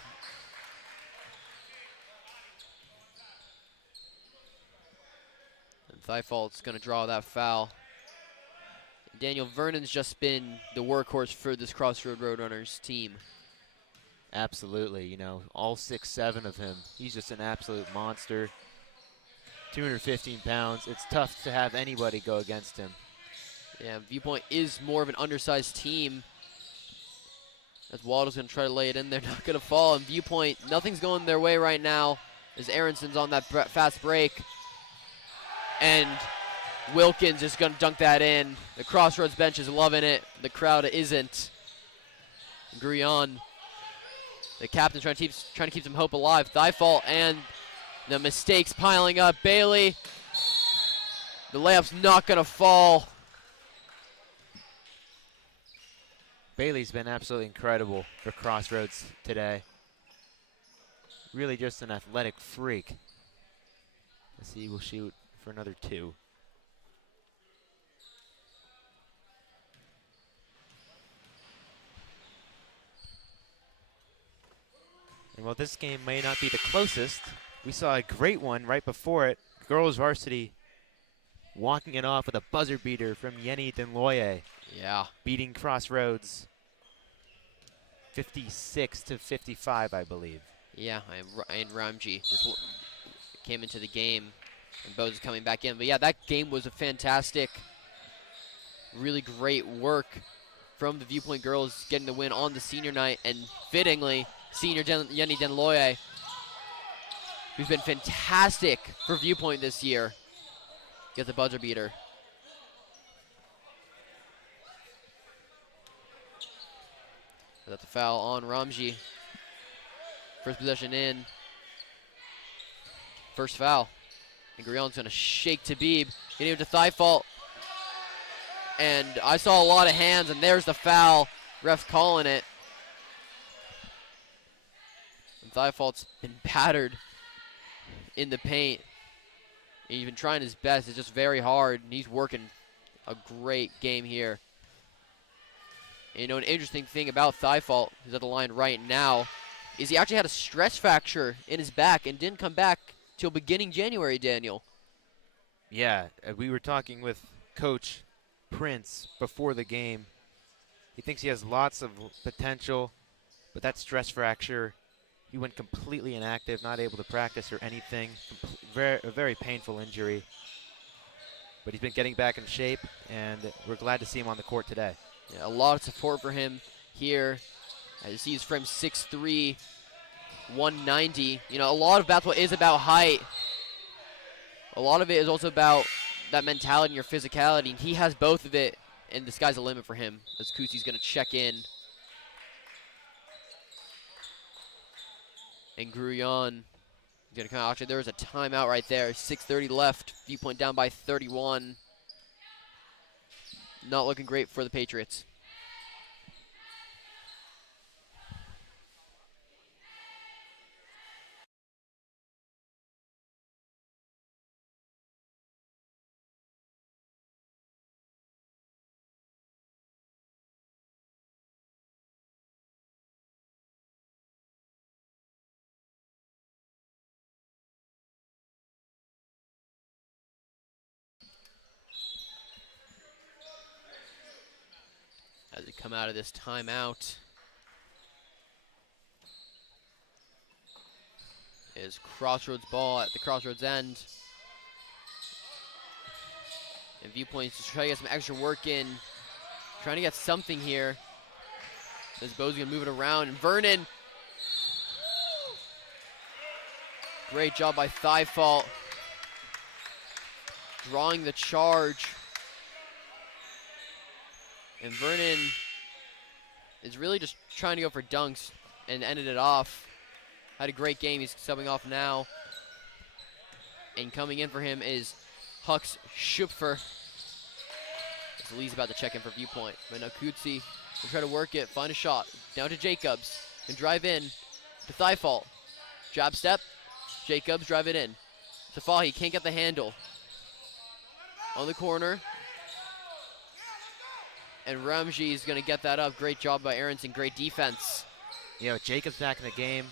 And thigh fault's going to draw that foul. Daniel Vernon's just been the workhorse for this Crossroads Roadrunners team. Absolutely, you know, all 6'7" of him. He's just an absolute monster. 215 pounds. It's tough to have anybody go against him. Yeah, Viewpoint is more of an undersized team. As Waldo's going to try to lay it in there, not going to fall. And Viewpoint, nothing's going their way right now as Aronson's on that fast break. And Wilkins is going to dunk that in. The Crossroads bench is loving it. The crowd isn't. Gruyon, the captain, trying to keep some hope alive. Thigh fault and the mistakes piling up. Bailey, the layup's not going to fall. Bailey's been absolutely incredible for Crossroads today. Really just an athletic freak. Let's see, we'll shoot for another two. And while this game may not be the closest, we saw a great one right before it. Girls varsity walking it off with a buzzer beater from Yenny Denloye. Yeah. Beating Crossroads 56-55, I believe. Yeah, and Ramji just came into the game, and Bose is coming back in. But yeah, that game was a fantastic, really great work from the Viewpoint girls getting the win on the senior night, and fittingly, senior Yenny Denloye, who's been fantastic for Viewpoint this year, gets the buzzer beater. That's a foul on Ramji. First possession in. First foul. And Grion's going to shake Tabib. Getting him to thigh fault. And I saw a lot of hands, and there's the foul. Ref's calling it. And thigh fault's been battered in the paint. And he's been trying his best. It's just very hard, and he's working a great game here. And, you know, an interesting thing about thigh fault, who's at the line right now, is he actually had a stress fracture in his back and didn't come back till beginning January, Daniel. Yeah, we were talking with Coach Prince before the game. He thinks he has lots of potential, but that stress fracture, he went completely inactive, not able to practice or anything. A very painful injury. But he's been getting back in shape, and we're glad to see him on the court today. Yeah, a lot of support for him here. As you see, he's from 6'3", 190. You know, a lot of basketball is about height. A lot of it is also about that mentality and your physicality. He has both of it, and the sky's the limit for him as Kusi's going to check in. And Gruyon is going to come out. Actually, there was a timeout right there. 6:30 left. Viewpoint down by 31. Not looking great for the Patriots. As we come out of this timeout, is Crossroads ball at the Crossroads end. And Viewpoint's just trying to get some extra work in, trying to get something here. As Bo's gonna move it around, and Vernon. Great job by thigh fault, drawing the charge. And Vernon is really just trying to go for dunks and ended it off. Had a great game. He's subbing off now. And coming in for him is Hux Schupfer. As Lee's about to check in for Viewpoint. But now Kutsi will try to work it, find a shot. Down to Jacobs. Can drive in to thigh fault. Jab step. Jacobs drive it in. Safahi can't get the handle. On the corner. And Ramji is going to get that up. Great job by Aronson. Great defense. You know, Jacob's back in the game.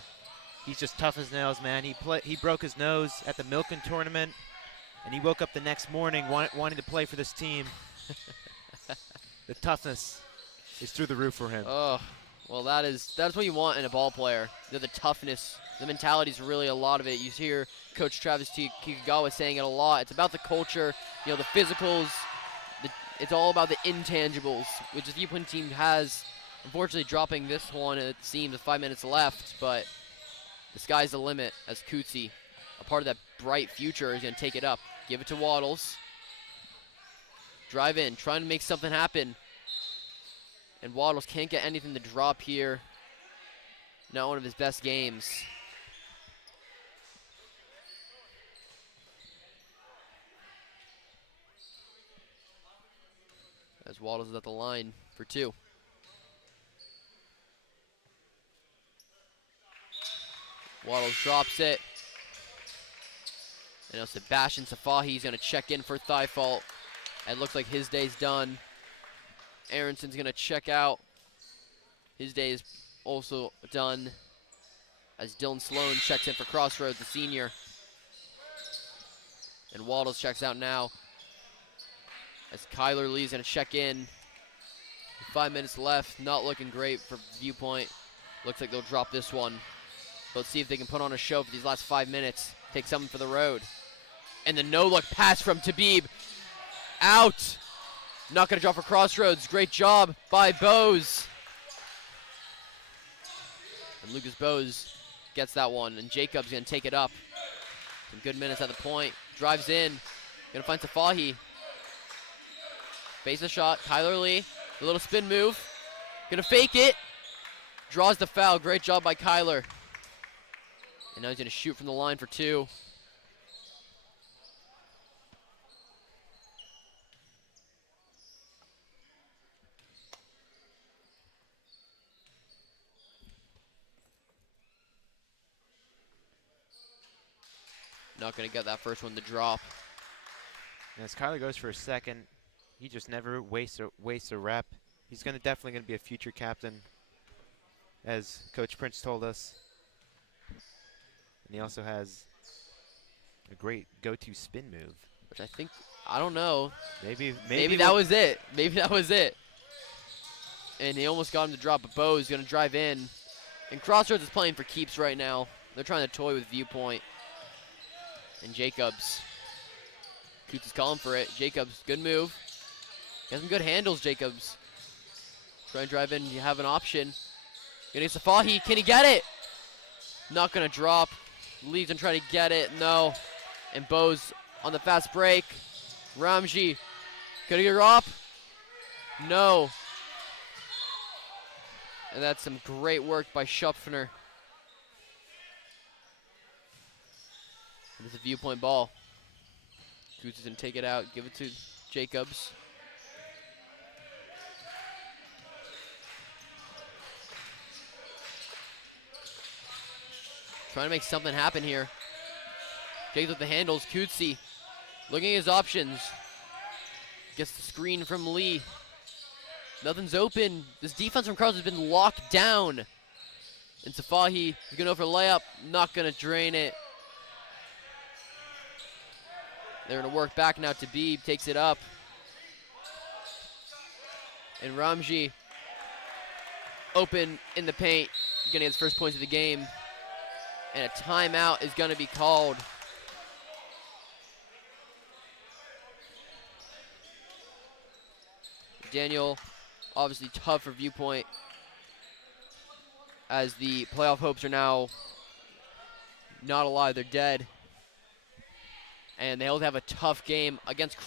He's just tough as nails, man. He broke his nose at the Milken tournament, and he woke up the next morning wanting to play for this team. The toughness is through the roof for him. Oh, well, that's what you want in a ball player. The toughness, the mentality is really a lot of it. You hear Coach Travis Kikugawa saying it a lot. It's about the culture, you know, the physicals. It's all about the intangibles, which the Viewpoint team has. Unfortunately, dropping this one, it seems, with 5 minutes left, but the sky's the limit as Kutsi, a part of that bright future, is going to take it up. Give it to Waddles. Drive in, trying to make something happen. And Waddles can't get anything to drop here. Not one of his best games. As Waddles is at the line for two. Waddles drops it. And now Sebastian Safahi is going to check in for thigh fault. It looks like his day's done. Aronson's going to check out. His day is also done. As Dylan Sloan checks in for Crossroads, the senior. And Waddles checks out now. As Kyler Lee's going to check in. 5 minutes left. Not looking great for Viewpoint. Looks like they'll drop this one. Let's see if they can put on a show for these last 5 minutes. Take something for the road. And the no-look pass from Tabib. Out. Not going to drop for Crossroads. Great job by Bose. And Lucas Bose gets that one. And Jacobs going to take it up. Some good minutes at the point. Drives in. Going to find Safahi. Face the shot. Kyler Lee. A little spin move. Going to fake it. Draws the foul. Great job by Kyler. And now he's going to shoot from the line for two. Not going to get that first one to drop. And as Kyler goes for a second, he just never wastes a rep. He's definitely going to be a future captain, as Coach Prince told us. And he also has a great go-to spin move. Which I think, I don't know. Maybe that was it. Maybe that was it. And he almost got him to drop, but Bo's going to drive in. And Crossroads is playing for keeps right now. They're trying to toy with Viewpoint. And Jacobs. Coots is calling for it. Jacobs, good move. He has some good handles, Jacobs. Trying to drive in, you have an option. Getting Safahi, can he get it? Not gonna drop. Leaves and try to get it, no. And Bo's on the fast break. Ramji, gonna get drop? No. And that's some great work by Schupfner. It's a Viewpoint ball. Coots is gonna take it out, give it to Jacobs. Trying to make something happen here. Jacobs with the handles, Cootsy looking at his options. Gets the screen from Lee. Nothing's open. This defense from Crossroads has been locked down. And Safahi is gonna go for a layup, not gonna drain it. They're gonna work back now to Beeb, takes it up. And Ramji open in the paint, getting his first points of the game. And a timeout is gonna be called. Daniel, obviously tough for Viewpoint, as the playoff hopes are now not alive, they're dead. And they'll have a tough game against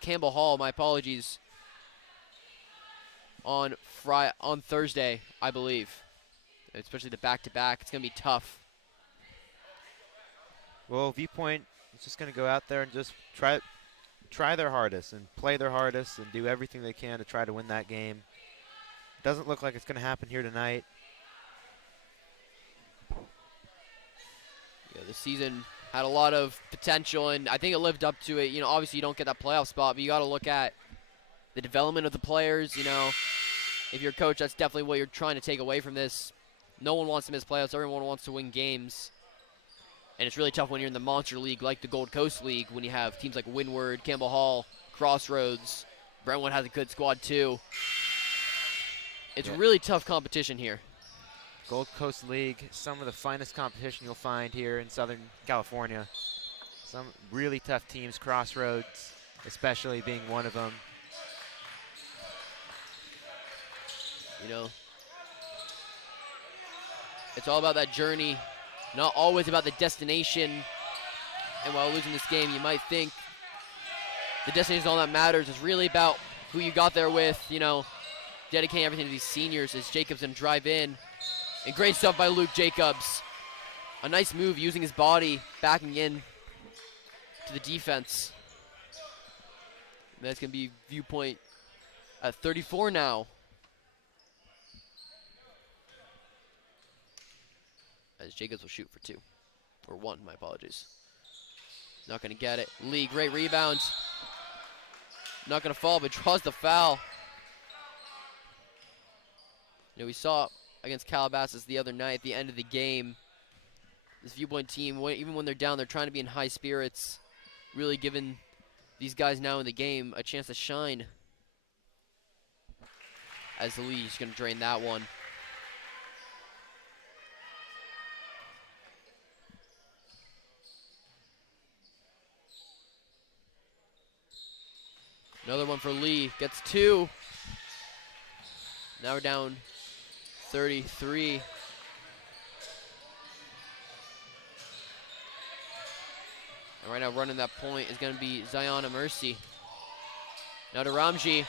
Campbell Hall, my apologies, on Thursday, I believe. Especially the back-to-back, it's gonna be tough. Well, Viewpoint is just gonna go out there and just try their hardest and play their hardest and do everything they can to try to win that game. Doesn't look like it's going to happen here tonight. Yeah, the season had a lot of potential, and I think it lived up to it. You know, obviously you don't get that playoff spot, but you got to look at the development of the players. You know, if you're a coach, that's definitely what you're trying to take away from this. No one wants to miss playoffs. Everyone wants to win games. And it's really tough when you're in the monster league like the Gold Coast League, when you have teams like Windward, Campbell Hall, Crossroads. Brentwood has a good squad too. It's really tough competition here. Gold Coast League, some of the finest competition you'll find here in Southern California. Some really tough teams, Crossroads especially being one of them. You know, it's all about that journey. Not always about the destination. And while losing this game, you might think the destination is all that matters. It's really about who you got there with, you know, dedicating everything to these seniors as Jacobs and drive in. And great stuff by Luke Jacobs. A nice move using his body, backing in to the defense. And that's going to be Viewpoint at 34 now. As Jacobs will shoot for 2. Or 1, my apologies. Not going to get it. Lee, great rebound. Not going to fall, but draws the foul. You know, we saw against Calabasas the other night at the end of the game. This Viewpoint team, even when they're down, they're trying to be in high spirits. Really giving these guys now in the game a chance to shine. As Lee's going to drain that one. Another one for Lee, gets 2. Now we're down 33. And right now running that point is going to be Ziona Mercy. Now to Ramji,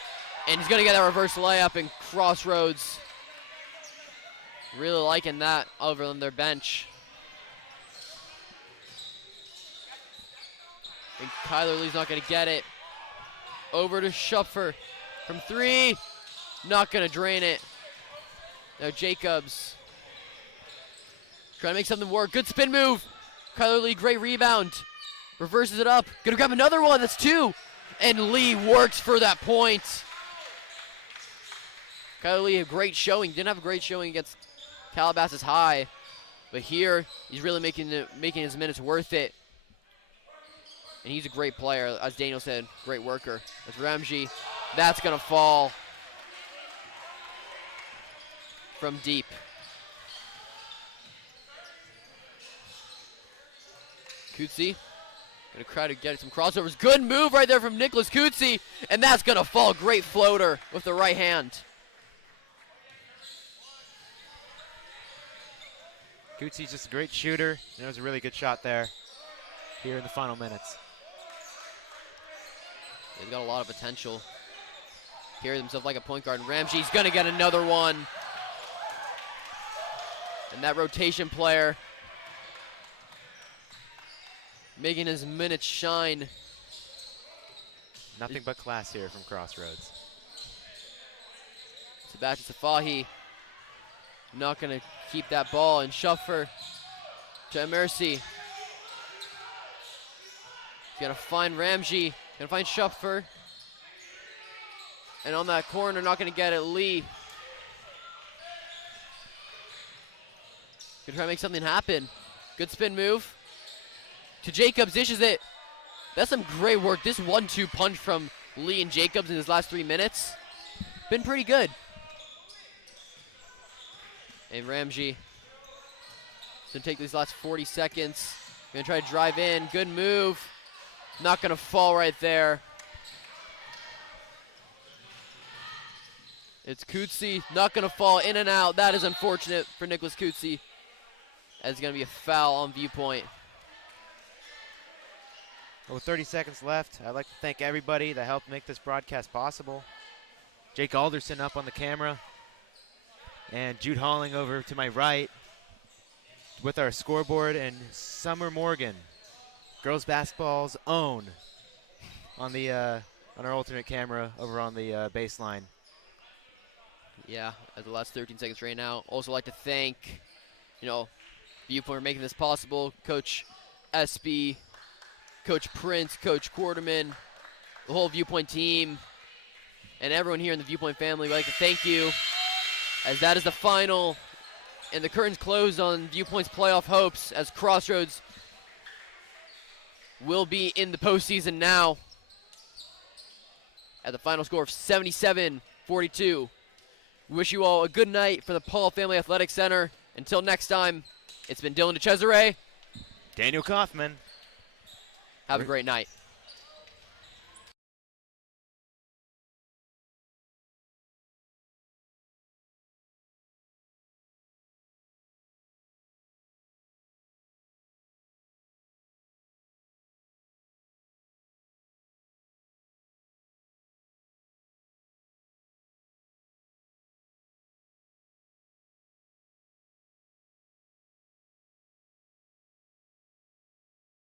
and he's going to get that reverse layup in Crossroads. Really liking that over on their bench. And Kyler Lee's not going to get it. Over to Schupfer from 3. Not going to drain it. Now Jacobs trying to make something work. Good spin move. Kyler Lee, great rebound. Reverses it up. Gonna grab another one. That's 2. And Lee works for that point. Kyler Lee, a great showing. Didn't have a great showing against Calabasas High. But here, he's really making his minutes worth it. And he's a great player. As Daniel said, great worker. That's Ramji. That's going to fall from deep. Coetzee going to try to get some crossovers. Good move right there from Nicholas Coetzee. And that's going to fall. Great floater with the right hand. Coetzee's just a great shooter, and it was a really good shot there here in the final minutes. He's got a lot of potential. Carries himself like a point guard. And Ramji's going to get another one. And that rotation player making his minutes shine. Nothing but class here from Crossroads. Sebastian Safahi not going to keep that ball. And Schuffer to Mercy. He's going to find Ramji. Going to find Schuffer. And on that corner, not going to get it. Lee. Going to try to make something happen. Good spin move. To Jacobs, dishes it. That's some great work. This 1-2 punch from Lee and Jacobs in his last 3 minutes. Been pretty good. And Ramji going to take these last 40 seconds. Going to try to drive in. Good move. Not going to fall right there. It's Coetzee. Not going to fall in and out. That is unfortunate for Nicholas Coetzee. That's going to be a foul on Viewpoint. Well, with 30 seconds left, I'd like to thank everybody that helped make this broadcast possible. Jake Alderson up on the camera. And Jude Halling over to my right with our scoreboard, and Summer Morgan, girls basketball's own, on the on our alternate camera over on the baseline. Yeah, at the last 13 seconds right now. Also like to thank, Viewpoint for making this possible. Coach SB, Coach Prince, Coach Quarterman, the whole Viewpoint team, and everyone here in the Viewpoint family. We'd like to thank you, as that is the final, and the curtains close on Viewpoint's playoff hopes, as Crossroads will be in the postseason now at the final score of 77-42. We wish you all a good night from the Paul Family Athletic Center. Until next time, it's been Dylan DeCesare. Daniel Kaufman. Have a great night.